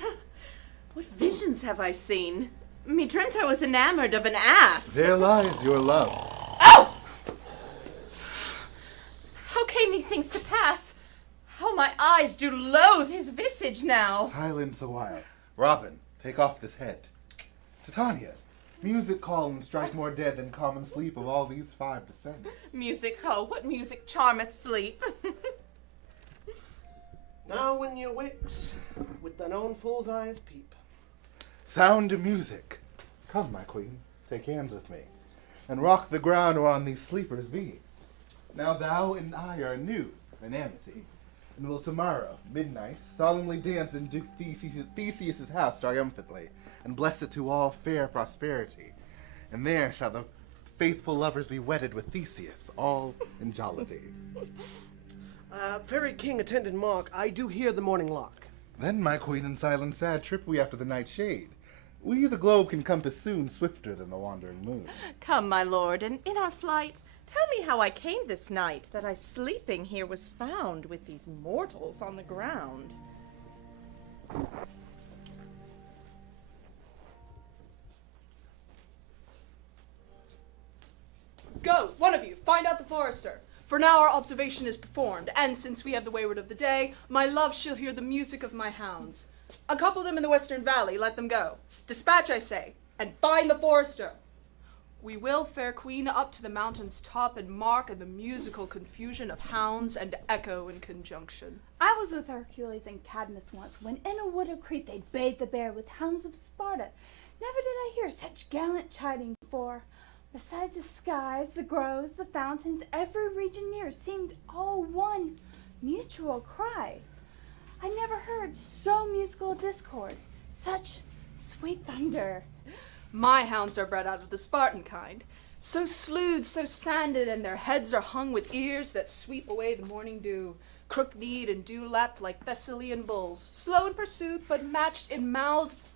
what visions have I seen? Me dreamt I was enamored of an ass. There lies your love. Oh! How came these things to pass? How my eyes do loathe his visage now. Silence a while. Robin, take off this head. Titania, music call and strike more dead than common sleep of all these 5 descents. Music, ho, what music charmeth sleep? Now when you wakes, with thine own fool's eyes peep. Sound of music. Come, my queen, take hands with me, and rock the ground whereon these sleepers be. Now thou and I are new in amity, and will tomorrow, midnight, solemnly dance in Duke Theseus' house triumphantly, and bless it to all fair prosperity. And there shall the faithful lovers be wedded with Theseus, all in jollity. Fairy king attendant Mark, I do hear the morning lock. Then, my queen, in silent sad trip we after the night shade. We the globe can compass soon swifter than the wandering moon. Come, my lord, and in our flight, tell me how I came this night, that I sleeping here was found with these mortals on the ground. Go, one of you, find out the forester. For now our observation is performed, and since we have the wayward of the day, my love shall hear the music of my hounds. Uncouple them in the western valley, let them go. Dispatch, I say, and find the forester. We will, fair queen, up to the mountain's top and mark in the musical confusion of hounds and echo in conjunction. I was with Hercules and Cadmus once, when in a wood of Crete they bayed the bear with hounds of Sparta. Never did I hear such gallant chiding before. Besides the skies, the groves, the fountains, every region near seemed all one mutual cry. I never heard so musical discord, such sweet thunder. My hounds are bred out of the Spartan kind, so slewed, so sanded, and their heads are hung with ears that sweep away the morning dew, crook-kneed and dew-lapped like Thessalian bulls, slow in pursuit, but matched in mouths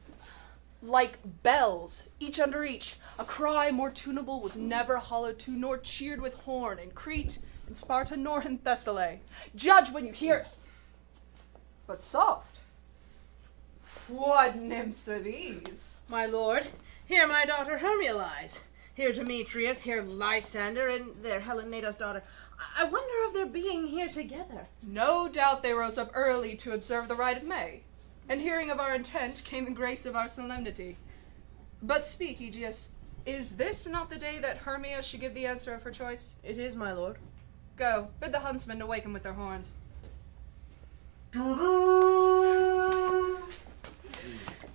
like bells, each under each. A cry more tunable was never hollowed to, nor cheered with horn, in Crete, in Sparta, nor in Thessaly. Judge when you hear it. But soft. What nymphs are these? My lord, here my daughter Hermia lies. Here Demetrius, here Lysander, and there Helena's daughter. I wonder of their being here together. No doubt they rose up early to observe the rite of May, and hearing of our intent came the grace of our solemnity. But speak, Egeus, is this not the day that Hermia should give the answer of her choice? It is, my lord. Go, bid the huntsmen awaken with their horns.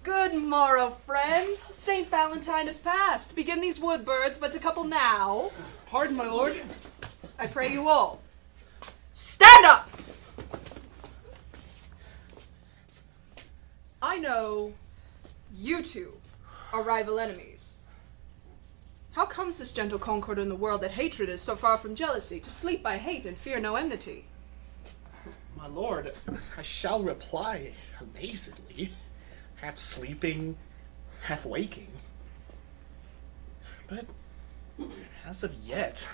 Good morrow, friends. St. Valentine is past. Begin these wood birds but to couple now. Pardon, my lord. I pray you all. Stand up! I know you two are rival enemies. How comes this gentle concord in the world that hatred is so far from jealousy, to sleep by hate and fear no enmity? My lord, I shall reply amazedly, half sleeping, half waking. But as of yet,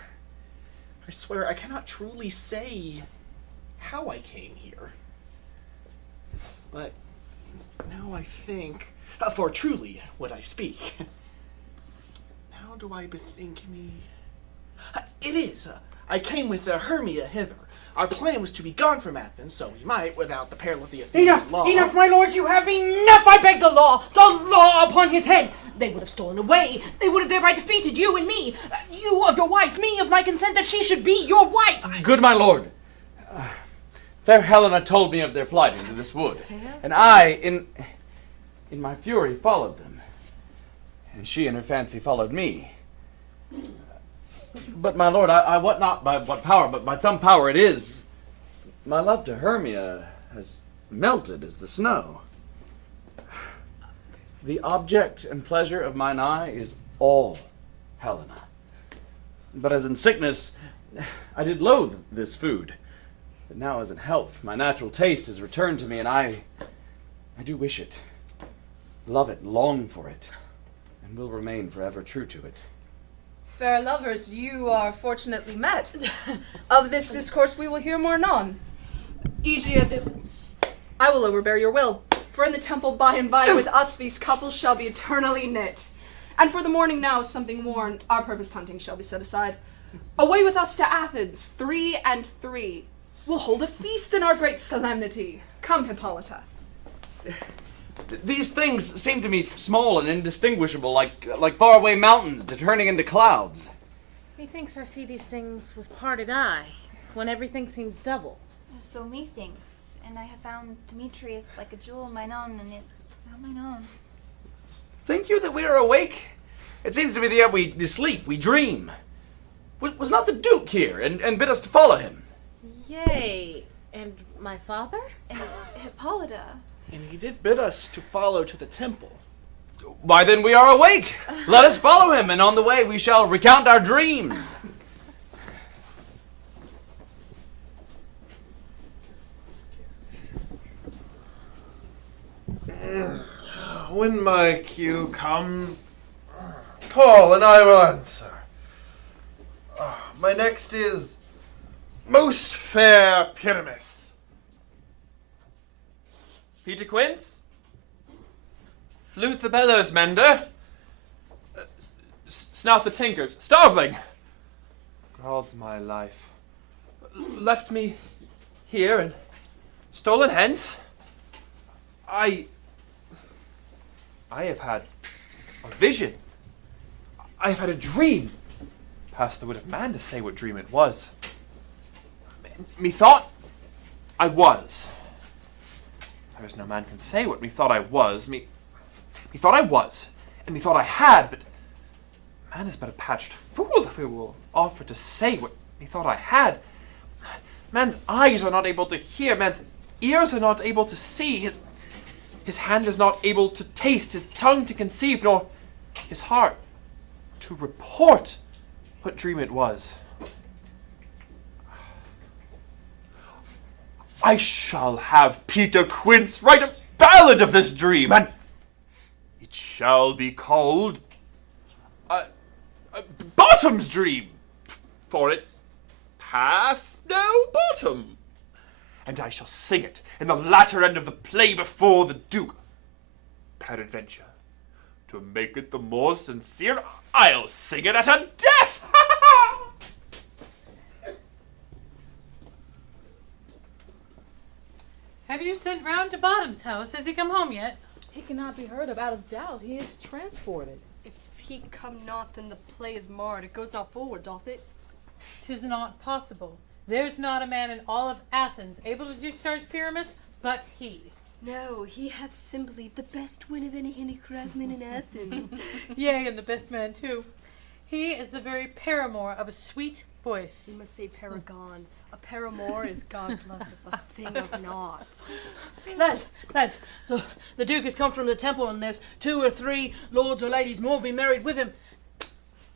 I swear I cannot truly say how I came here. But now I think, for truly would I speak. Now do I bethink me? It is, I came with Hermia hither. Our plan was to be gone from Athens, so we might, without the peril of the Athenian law. Enough, my lord, you have enough! I beg the law upon his head! They would have stolen away. They would have thereby defeated you and me. You of your wife, me of my consent that she should be your wife. Good my lord. Fair Helena told me of their flight into this wood, and I, in my fury, followed them. And she in her fancy followed me. But, my lord, I wot not by what power, but by some power it is. My love to Hermia has melted as the snow. The object and pleasure of mine eye is all Helena. But as in sickness, I did loathe this food. But now as in health, my natural taste is returned to me, and I do wish it, love it, long for it, and will remain forever true to it. Fair lovers, you are fortunately met. Of this discourse we will hear more anon. Egeus, I will overbear your will, for in the temple by and by with us these couples shall be eternally knit. And for the morning now, something worn, our purposed hunting shall be set aside. Away with us to Athens, 3 and 3. We'll hold a feast in our great solemnity. Come, Hippolyta. These things seem to me small and indistinguishable, like faraway mountains turning into clouds. Methinks I see these things with parted eye, when everything seems double. So methinks, and I have found Demetrius like a jewel of mine own, and it not mine own. Think you that we are awake? It seems to me that we sleep, we dream. Was not the Duke here, and bid us to follow him? Yea, and my father? And Hippolyta. And he did bid us to follow to the temple. Why then we are awake. Let us follow him, and on the way we shall recount our dreams. When my cue comes, call and I will answer. My next is most fair Pyramus. Peter Quince, Flute the bellows mender, Snout the tinker, starveling. God's my life. Left me here and stolen hence. I have had a vision. I have had a dream. Past the wit of man to say what dream it was. Methought I was. There is no man can say what methought I was. Methought I was, and methought I had, but man is but a patched fool if he will offer to say what methought I had. Man's eyes are not able to hear, man's ears are not able to see, his hand is not able to taste, his tongue to conceive, nor his heart to report what dream it was. I shall have Peter Quince write a ballad of this dream, and it shall be called Bottom's Dream, for it hath no bottom. And I shall sing it in the latter end of the play before the Duke. Peradventure, to make it the more sincere, I'll sing it at a death. Have you sent round to Bottom's house? Has he come home yet? He cannot be heard of out of doubt. He is transported. If he come not, then the play is marred. It goes not forward, doth it? 'Tis not possible. There's not a man in all of Athens able to discharge Pyramus but he. No, he hath simply the best win of any handicraftsman in Athens. Yea, and the best man too. He is the very paramour of a sweet voice. You must say paragon. A paramour is, God bless us, a thing of naught. Lads, the Duke has come from the temple and there's 2 or 3 lords or ladies more be married with him.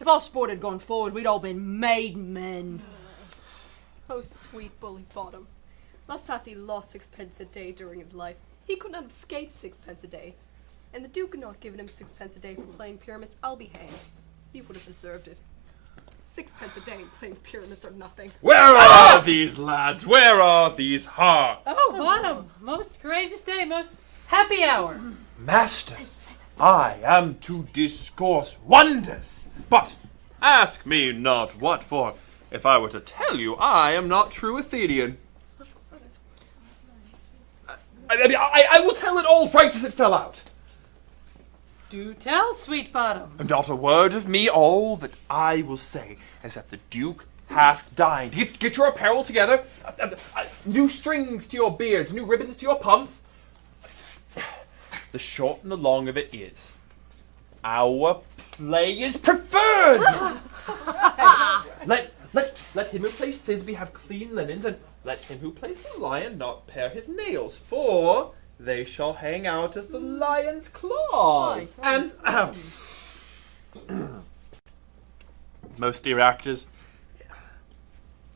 If our sport had gone forward, we'd all been made men. Oh, sweet bully Bottom. Thus hath he lost 6 a day during his life. He could not have escaped 6 a day. And the Duke had not given him 6 a day for playing Pyramus, I'll be hanged. He would have deserved it. 6 a day playing Pyramus or nothing. Where are these lads? Where are these hearts? Oh, Bottom, most courageous day, most happy hour. Masters, I am to discourse wonders, but ask me not what for. If I were to tell you, I am not true Athenian. I will tell it all right as it fell out. Do tell, sweet Bottom. Not a word of me. All that I will say is that the Duke hath dined. Get your apparel together. New strings to your beards, new ribbons to your pumps. The short and the long of it is, our play is preferred. Let him who plays Thisbe have clean linens, and let him who plays the lion not pare his nails, for they shall hang out as the lion's claws. And most dear actors,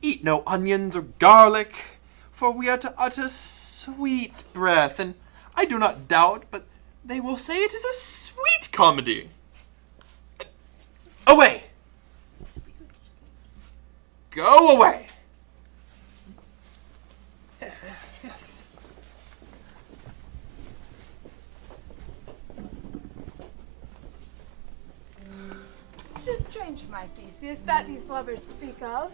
eat no onions or garlic, for we are to utter sweet breath, and I do not doubt but they will say it is a sweet comedy. Away! Go away! Tis strange, my Theseus, that these lovers speak of.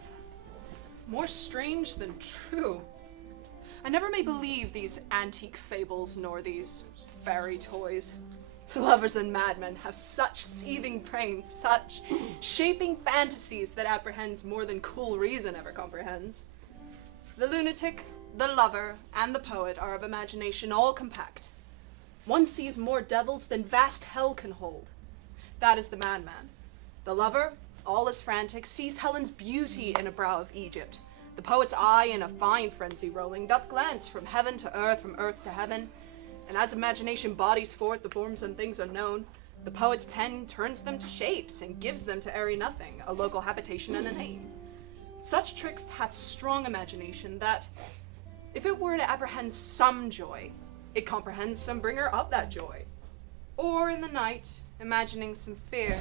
More strange than true. I never may believe these antique fables nor these fairy toys. Lovers and madmen have such seething brains, such shaping fantasies that apprehends more than cool reason ever comprehends. The lunatic, the lover, and the poet are of imagination all compact. One sees more devils than vast hell can hold. That is the madman. The lover, all is frantic, sees Helen's beauty in a brow of Egypt. The poet's eye in a fine frenzy rolling doth glance from heaven to earth, from earth to heaven. And as imagination bodies forth the forms and things unknown, the poet's pen turns them to shapes and gives them to airy nothing, a local habitation and a name. Such tricks hath strong imagination that, if it were to apprehend some joy, it comprehends some bringer of that joy. or in the night, imagining some fear.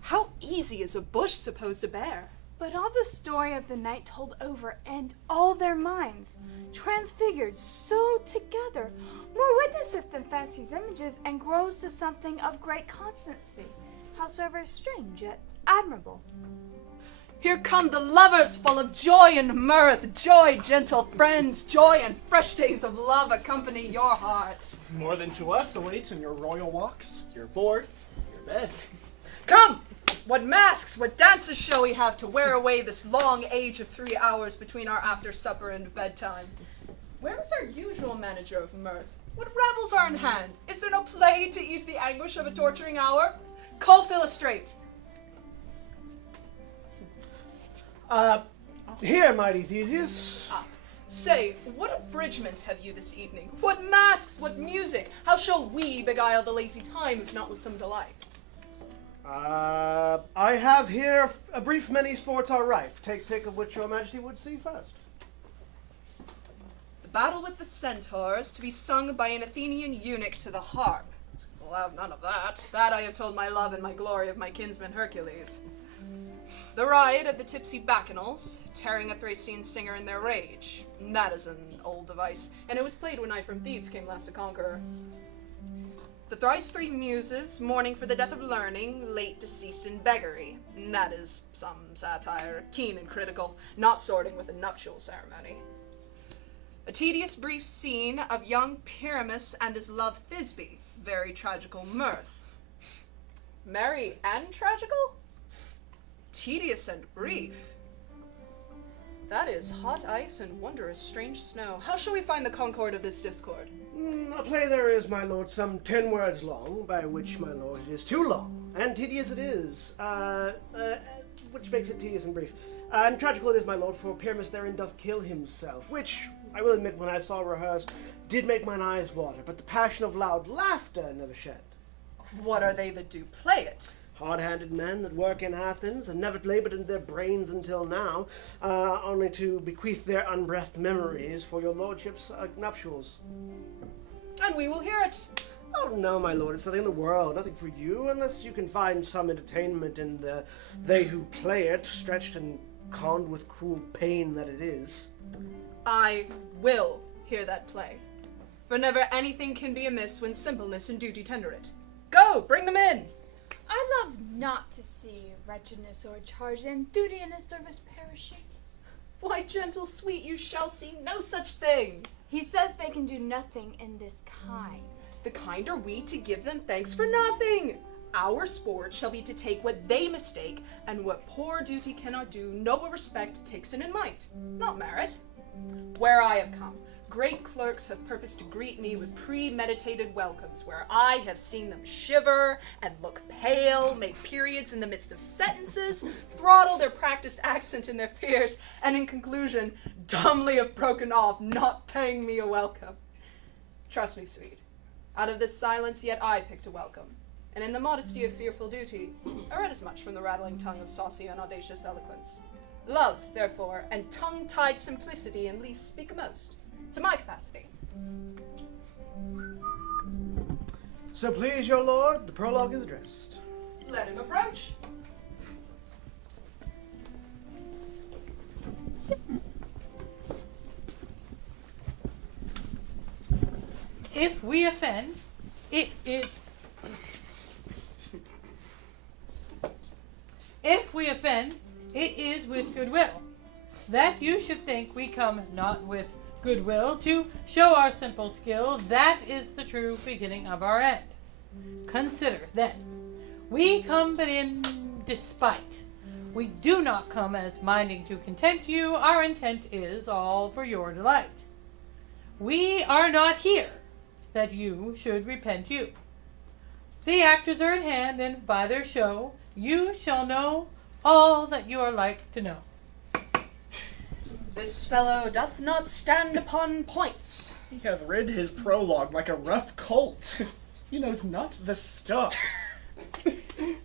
How easy is a bush supposed to bear? But all the story of the night told over, and all their minds, transfigured, so together, more witnesseth than fancy's images, and grows to something of great constancy, howsoever strange yet admirable. Here come the lovers full of joy and mirth. Joy, gentle friends, joy and fresh days of love accompany your hearts. More than to us awaits in your royal walks, your board, your bed. Come! What masks, what dances shall we have to wear away this long age of 3 hours between our after supper and bedtime? Where is our usual manager of mirth? What revels are in hand? Is there no play to ease the anguish of a torturing hour? Kulp illustrate. Here, mighty Theseus. Say, what abridgment have you this evening? What masks, what music? How shall we beguile the lazy time, if not with some delight? I have here a brief many sports are rife. Take pick of which your majesty would see first. The battle with the centaurs, to be sung by an Athenian eunuch to the harp. I'll have none of that. That I have told my love and my glory of my kinsman Hercules. The ride of the tipsy bacchanals, tearing a Thracian singer in their rage. That is an old device, and it was played when I from Thebes came last to conquer. The thrice three muses, mourning for the death of learning, late deceased in beggary. That is some satire, keen and critical, not sorting with a nuptial ceremony. A tedious brief scene of young Pyramus and his love Thisbe, very tragical mirth. Merry and tragical? Tedious and brief. That is hot ice and wondrous strange snow. How shall we find the concord of this discord? A play there is, my lord, some 10 words long, by which, my lord, it is too long, and tedious it is, which makes it tedious and brief. And tragical it is, my lord, for Pyramus therein doth kill himself, which, I will admit, when I saw rehearsed, did make mine eyes water, but the passion of loud laughter never shed. What are they that do play it? Hard-handed men that work in Athens and never labored in their brains until now, only to bequeath their unbreathed memories for your lordship's nuptials. And we will hear it. Oh no, my lord, it's nothing in the world, nothing for you, unless you can find some entertainment in the they who play it, stretched and conned with cruel pain that it is. I will hear that play, for never anything can be amiss when simpleness and duty tender it. Go, bring them in! I love not to see wretchedness or charge, and duty in his service perishing. Why, gentle sweet, you shall see no such thing. He says they can do nothing in this kind. The kind are we to give them thanks for nothing. Our sport shall be to take what they mistake, and what poor duty cannot do, noble respect takes it in might, not merit. Where I have come, great clerks have purposed to greet me with premeditated welcomes, where I have seen them shiver and look pale, make periods in the midst of sentences, throttle their practiced accent in their fears, and in conclusion, dumbly have broken off, not paying me a welcome. Trust me, sweet, out of this silence yet I picked a welcome, and in the modesty of fearful duty, I read as much from the rattling tongue of saucy and audacious eloquence. Love, therefore, and tongue-tied simplicity in least speak most. To my capacity. So please your lord, the prologue is addressed. Let him approach. If we offend, it is... If we offend, it is with goodwill. That you should think we come not with goodwill to show our simple skill, that is the true beginning of our end. Consider, then, we come but in despite. We do not come as minding to content you, our intent is all for your delight. We are not here that you should repent you. The actors are in hand, and by their show you shall know all that you are like to know. This fellow doth not stand upon points. He hath read his prologue like a rough colt. He knows not the stuff.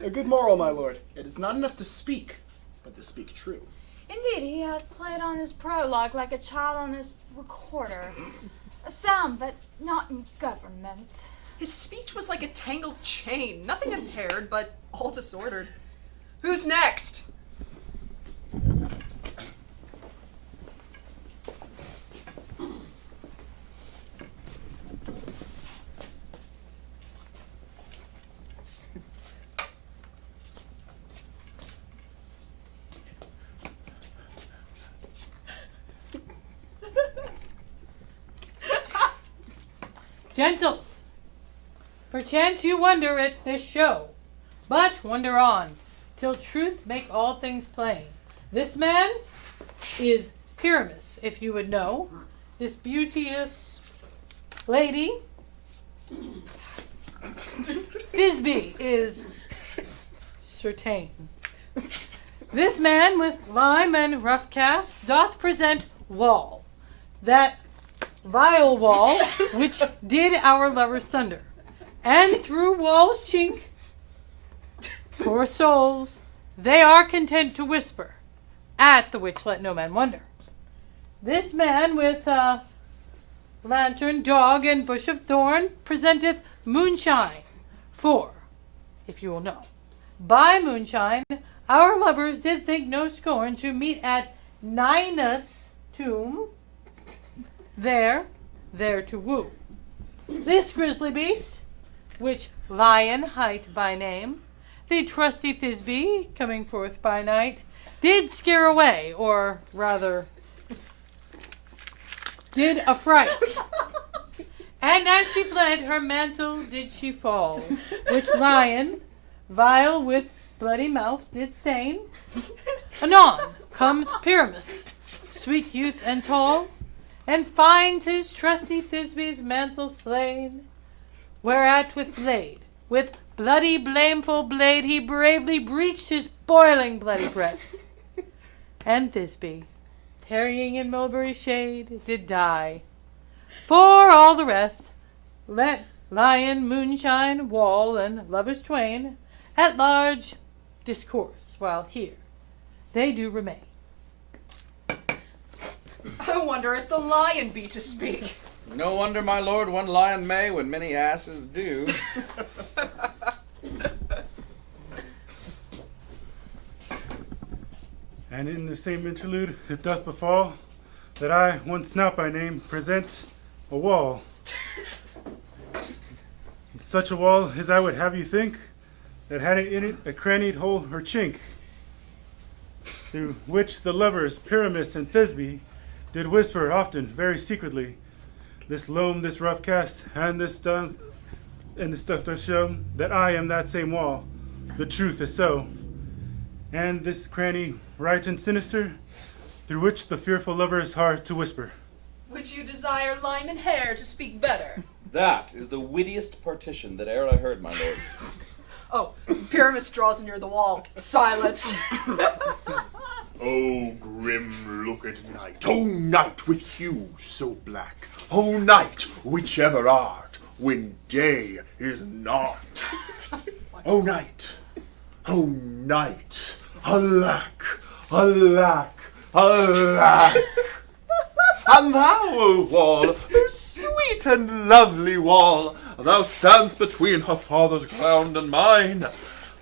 A good moral, my lord. It is not enough to speak, but to speak true. Indeed, he hath played on his prologue like a child on his recorder. A sound, but not in government. His speech was like a tangled chain, nothing impaired, but all disordered. Who's next? Gentles, perchance you wonder at this show, but wonder on, till truth make all things plain. This man is Pyramus, if you would know. This beauteous lady, Thisbe, is certain. This man with lime and rough cast doth present Wall, that vile Wall which did our lovers sunder, and through Wall's chink, poor souls, they are content to whisper, at the which let no man wonder. This man with lantern, dog, and bush of thorn presenteth moonshine, for, if you will know, by moonshine our lovers did think no scorn to meet at Ninus' tomb, there to woo. This grisly beast, which Lion hight by name, the trusty Thisbe, coming forth by night, did scare away, or rather, did affright. And as she fled, her mantle did she fall, which Lion, vile with bloody mouth, did stain. Anon comes Pyramus, sweet youth and tall, and finds his trusty Thisbe's mantle slain, whereat with bloody blameful blade, he bravely breached his boiling bloody breast. And Thisbe, tarrying in mulberry shade, did die. For all the rest, let Lion, moonshine, Wall, and lovers twain at large discourse, while here they do remain. I wonder if the lion be to speak. No wonder, my lord, one lion may when many asses do. And in the same interlude it doth befall that I, one Snout by name, present a wall. And such a wall as I would have you think, that had in it a crannied hole or chink, through which the lovers Pyramus and Thisbe did whisper often, very secretly, this loam, this rough cast, and this stuff does show that I am that same Wall. The truth is so. And this cranny right and sinister, through which the fearful lovers hard to whisper. Would you desire lime and hair to speak better? That is the wittiest partition that e'er I heard, my lord. Oh, Pyramus draws near the wall. Silence. Oh, grim look at night. Oh, night with hue so black. Oh, night, whichever art, when day is not. Oh, night. Oh, night. Alack, alack, alack. And thou, O Wall, O sweet and lovely Wall, thou standst between her father's ground and mine.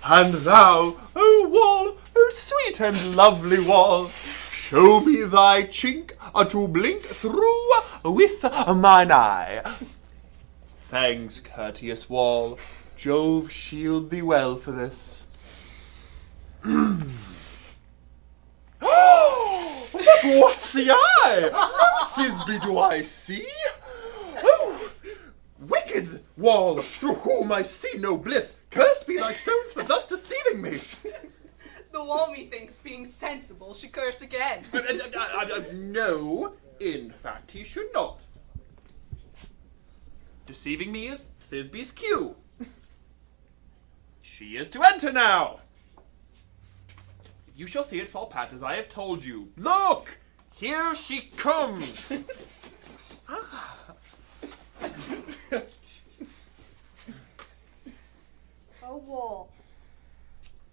And thou, O Wall, O sweet and lovely Wall, show me thy chink to blink through with mine eye. Thanks, courteous Wall. Jove shield thee well for this. But what see I? No Thisbe do I see. Oh, wicked Wall, through whom I see no bliss. Cursed be thy stones for thus deceiving me. The wall, methinks, being sensible, should curse again. No, in fact he should not. Deceiving me is Thisbe's cue. She is to enter now. You shall see it fall pat as I have told you. Look! Here she comes! O Wall,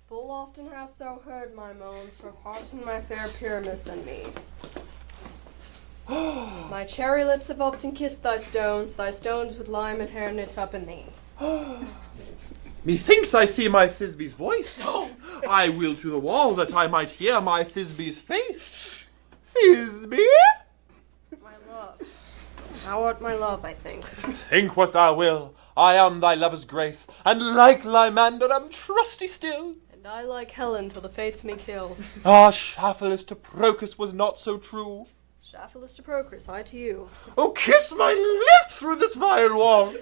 full often hast thou heard my moans for parting my fair Pyramus and me. My cherry lips have often kissed thy stones with lime and hair knit up in thee. Methinks I see my Thisbe's voice. I will to the wall that I might hear my Thisbe's face. Thisbe? My love. Thou art my love, I think. Think what thou will. I am thy lover's grace, and like Lysander am trusty still. And I like Helen till the fates me kill. Ah, Shafalus to Procus was not so true. Shafalus to Procris, I to you. Oh, kiss my lips through this vile wall.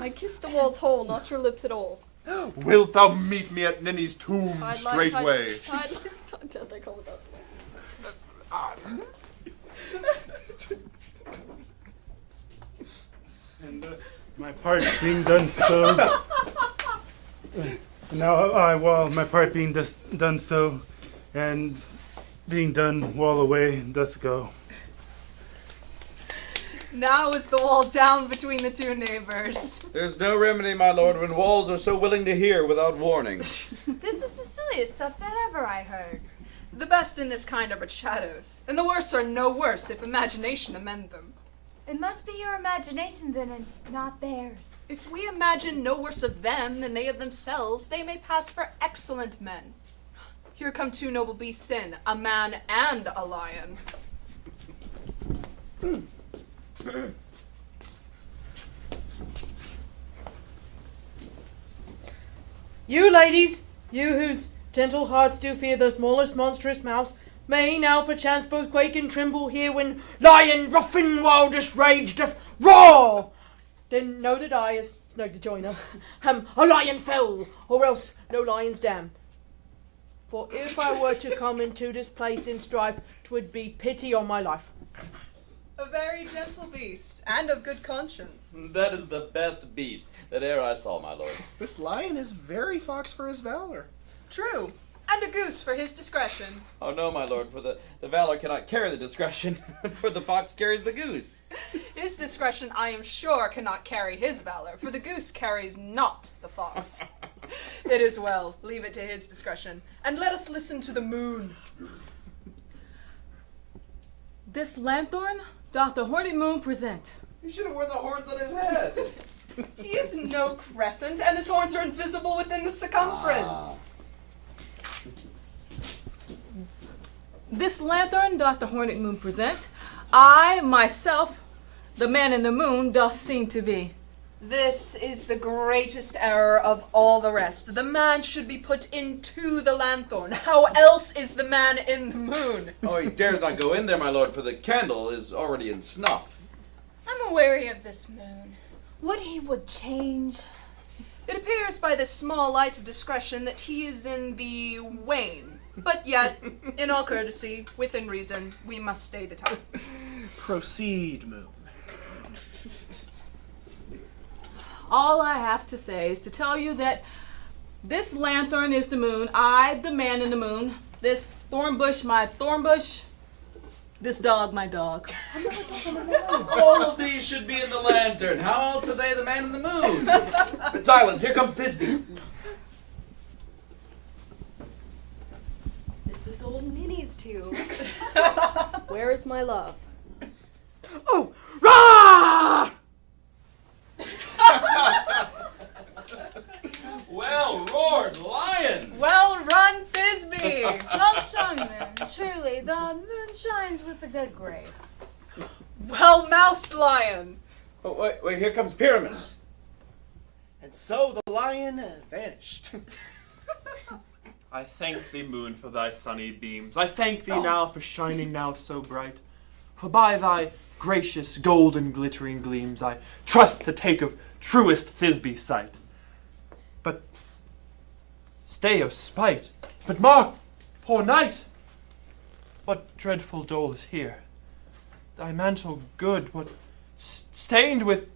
I kiss the wall's hole, not your lips at all. Wilt thou meet me at Ninny's tomb straightway? They call it that. And thus, my part being done so. Now, while my part being done so, and being done while away doth go. Now is the wall down between the two neighbors. There's no remedy, my lord, when walls are so willing to hear without warning. This is the silliest stuff that ever I heard. The best in this kind are but shadows, and the worst are no worse if imagination amend them. It must be your imagination then, and not theirs. If we imagine no worse of them than they of themselves, they may pass for excellent men. Here come two noble beasts in, a man and a lion. You ladies, you whose gentle hearts do fear the smallest monstrous mouse, may now perchance both quake and tremble here when lion rough in wildest rage doth roar. Then know that I, as Snug the joiner, am a lion fell, or else no lion's dam. For if I were to come into this place in strife, 'twould be pity on my life. A very gentle beast, and of good conscience. That is the best beast that e'er I saw, my lord. This lion is very fox for his valor. True, and a goose for his discretion. Oh no, my lord, for the valor cannot carry the discretion, for the fox carries the goose. His discretion, I am sure, cannot carry his valor, for the goose carries not the fox. It is well, leave it to his discretion, and let us listen to the moon. This lanthorn doth the horny moon present. You should have worn the horns on his head. He is no crescent, and his horns are invisible within the circumference. This lanthorn doth the hornet moon present. I, myself, the man in the moon, doth seem to be. This is the greatest error of all the rest. The man should be put into the lanthorn. How else is the man in the moon? Oh, he dares not go in there, my lord, for the candle is already in snuff. I'm weary of this moon. Would he would change? It appears by this small light of discretion that he is in the wane. But yet, in all courtesy, within reason, we must stay the time. Proceed, moon. All I have to say is to tell you that this lanthorn is the moon, I, the man in the moon, this thorn bush, my thorn bush, this dog, my dog. All of these should be in the lantern. How else are they the man in the moon? But silence, here comes Thisbe. This is old Ninny's too. Where is my love? Oh, rah! Well roared, lion! Well run, Thisbe! Well shown, moon. Truly, the moon shines with a good grace. Well moused, lion! Oh, wait, here comes Pyramus. And so the lion vanished. I thank thee, moon, for thy sunny beams. I thank thee now for shining now so bright. For by thy gracious golden glittering gleams I trust to take of truest Thisbe sight. But stay, O spite! But mark, poor knight! What dreadful dole is here? Thy mantle good, what stained with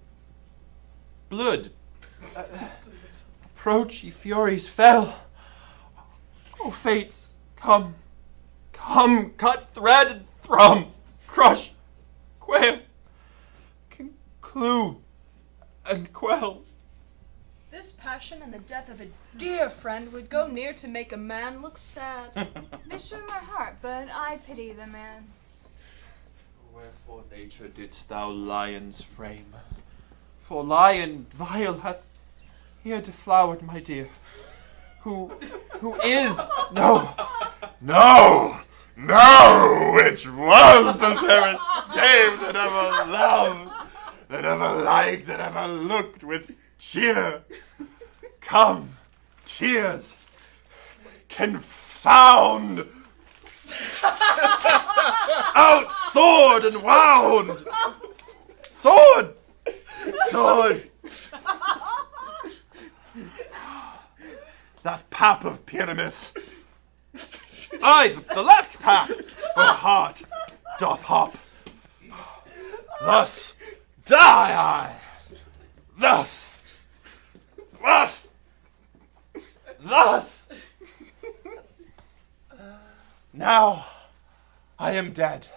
blood. Approach, ye furies fell. O fates, come, cut thread and thrum, crush, quail, conclude, and quell. This this passion and the death of a dear friend would go near to make a man look sad. This drew my heart, but I pity the man. Wherefore nature didst thou lions frame? For lion vile hath here deflowered my dear, who is no, which was the fairest dame that ever loved, that ever liked, that ever looked with cheer. Come, tears, confound, out sword and wound, sword. That pap of Pyramus. Aye, the left pap, where heart doth hop. Thus die I. Thus. Now I am dead.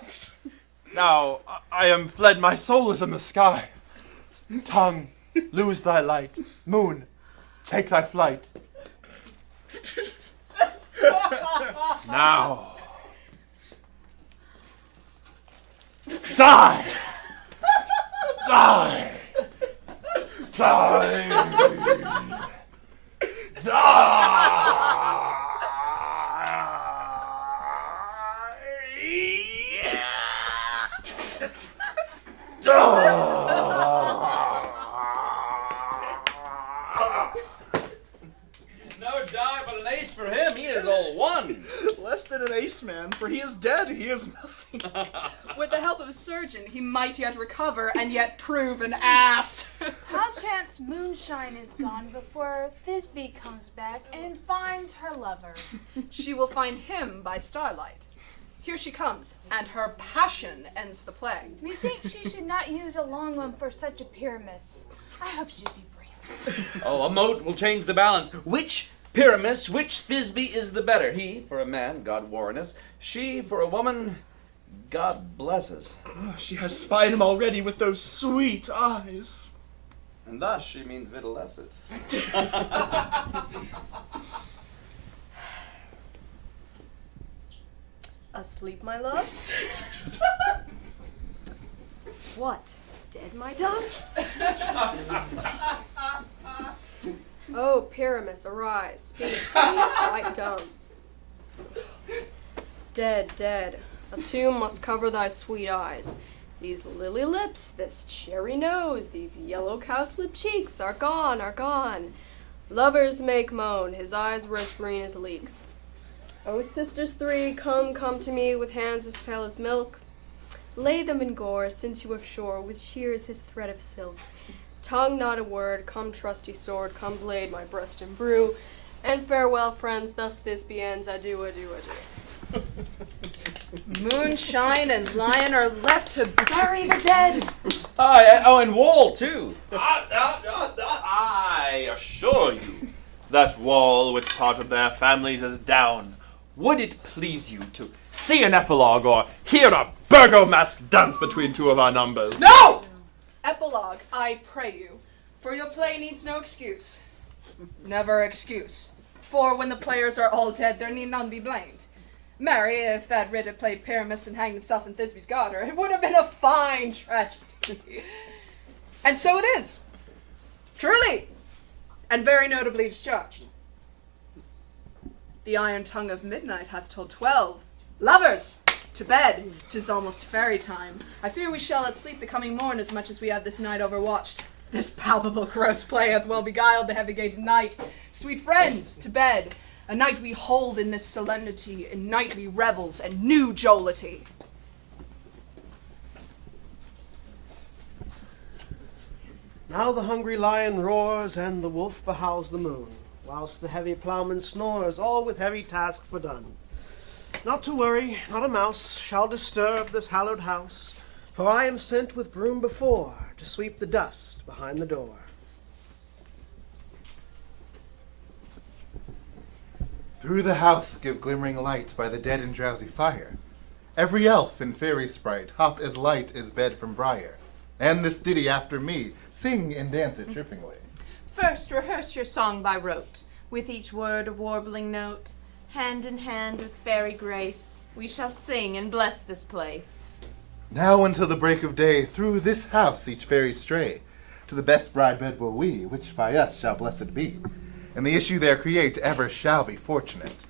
Now I am fled, my soul is in the sky. Tongue, lose thy light. Moon, take thy flight. Now. Die! Die! Die! Die! No die but an ace for him, he is all one. Less than an ace, man, for he is dead, he is nothing. With the help of a surgeon, he might yet recover and yet prove an ass. How chance moonshine is gone before Thisbe comes back and finds her lover? She will find him by starlight. Here she comes, and her passion ends the play. Methinks she should not use a long one for such a Pyramus. I hope she'd be brief. Oh, a mote will change the balance. Which Pyramus, which Thisbe is the better? He for a man, God warn us. She for a woman, God bless us. Oh, she has spied him already with those sweet eyes. And thus she means vitalised. Asleep, my love? What? Dead, my dove? Oh, Pyramus, arise. Speak, quite dumb. Dead, dead. A tomb must cover thy sweet eyes. These lily lips, this cherry nose, these yellow cowslip cheeks are gone, are gone. Lovers make moan, his eyes were as green as leeks. O sisters three, come to me with hands as pale as milk. Lay them in gore, since you have shore, with shears his thread of silk. Tongue not a word, come trusty sword, come blade my breast and brew. And farewell, friends, thus this be ends, adieu, adieu, adieu. Moonshine and lion are left to bury the dead. Aye, oh, and Wall, too. I assure you, that Wall which part of their families is down. Would it please you to see an epilogue or hear a burgomask dance between two of our numbers? No! Epilogue, I pray you, for your play needs no excuse. Never excuse. For when the players are all dead, there need none be blamed. Marry, if that writ had played Pyramus and hanged himself in Thisbe's garter, it would have been a fine tragedy. And so it is. Truly. And very notably discharged. The iron tongue of midnight hath told 12. Lovers, to bed. 'Tis almost fairy time. I fear we shall outsleep the coming morn as much as we have this night overwatched. This palpable gross play hath well beguiled the heavy-gated night. Sweet friends, to bed. A night we hold in this solemnity, in nightly revels and new jollity. Now the hungry lion roars, and the wolf behowls the moon, whilst the heavy ploughman snores, all with heavy task for done. Not to worry, not a mouse shall disturb this hallowed house, for I am sent with broom before, to sweep the dust behind the door. Through the house give glimmering light by the dead and drowsy fire. Every elf and fairy sprite hop as light as bed from briar. And this ditty after me, sing and dance it trippingly. First rehearse your song by rote, with each word a warbling note. Hand in hand with fairy grace, we shall sing and bless this place. Now until the break of day, through this house each fairy stray. To the best bride bed will we, which by us shall blessed be. And the issue there create ever shall be fortunate.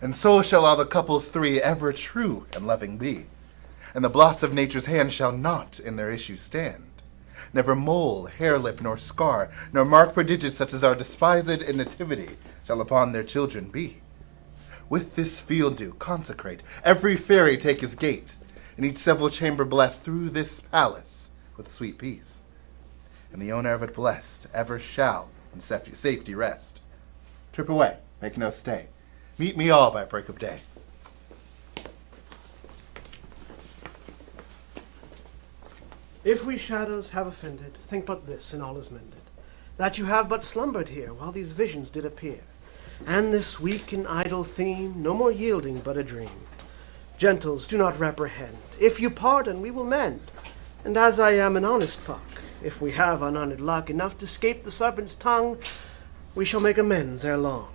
And so shall all the couples three ever true and loving be. And the blots of nature's hand shall not in their issue stand. Never mole, hair lip, nor scar, nor mark prodigious such as our despised in nativity shall upon their children be. With this field dew consecrate, every fairy take his gate, and each several chamber bless through this palace with sweet peace. And the owner of it blessed ever shall in safety rest. Trip away, make no stay. Meet me all by break of day. If we shadows have offended, think but this, and all is mended, that you have but slumbered here while these visions did appear, and this weak and idle theme no more yielding but a dream. Gentles, do not reprehend. If you pardon, we will mend. And as I am an honest puck, if we have unhonored luck enough to escape the serpent's tongue, we shall make amends ere long.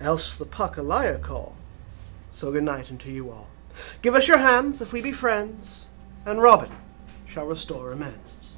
Else the puck a liar call. So good night unto you all. Give us your hands if we be friends, and Robin shall restore amends.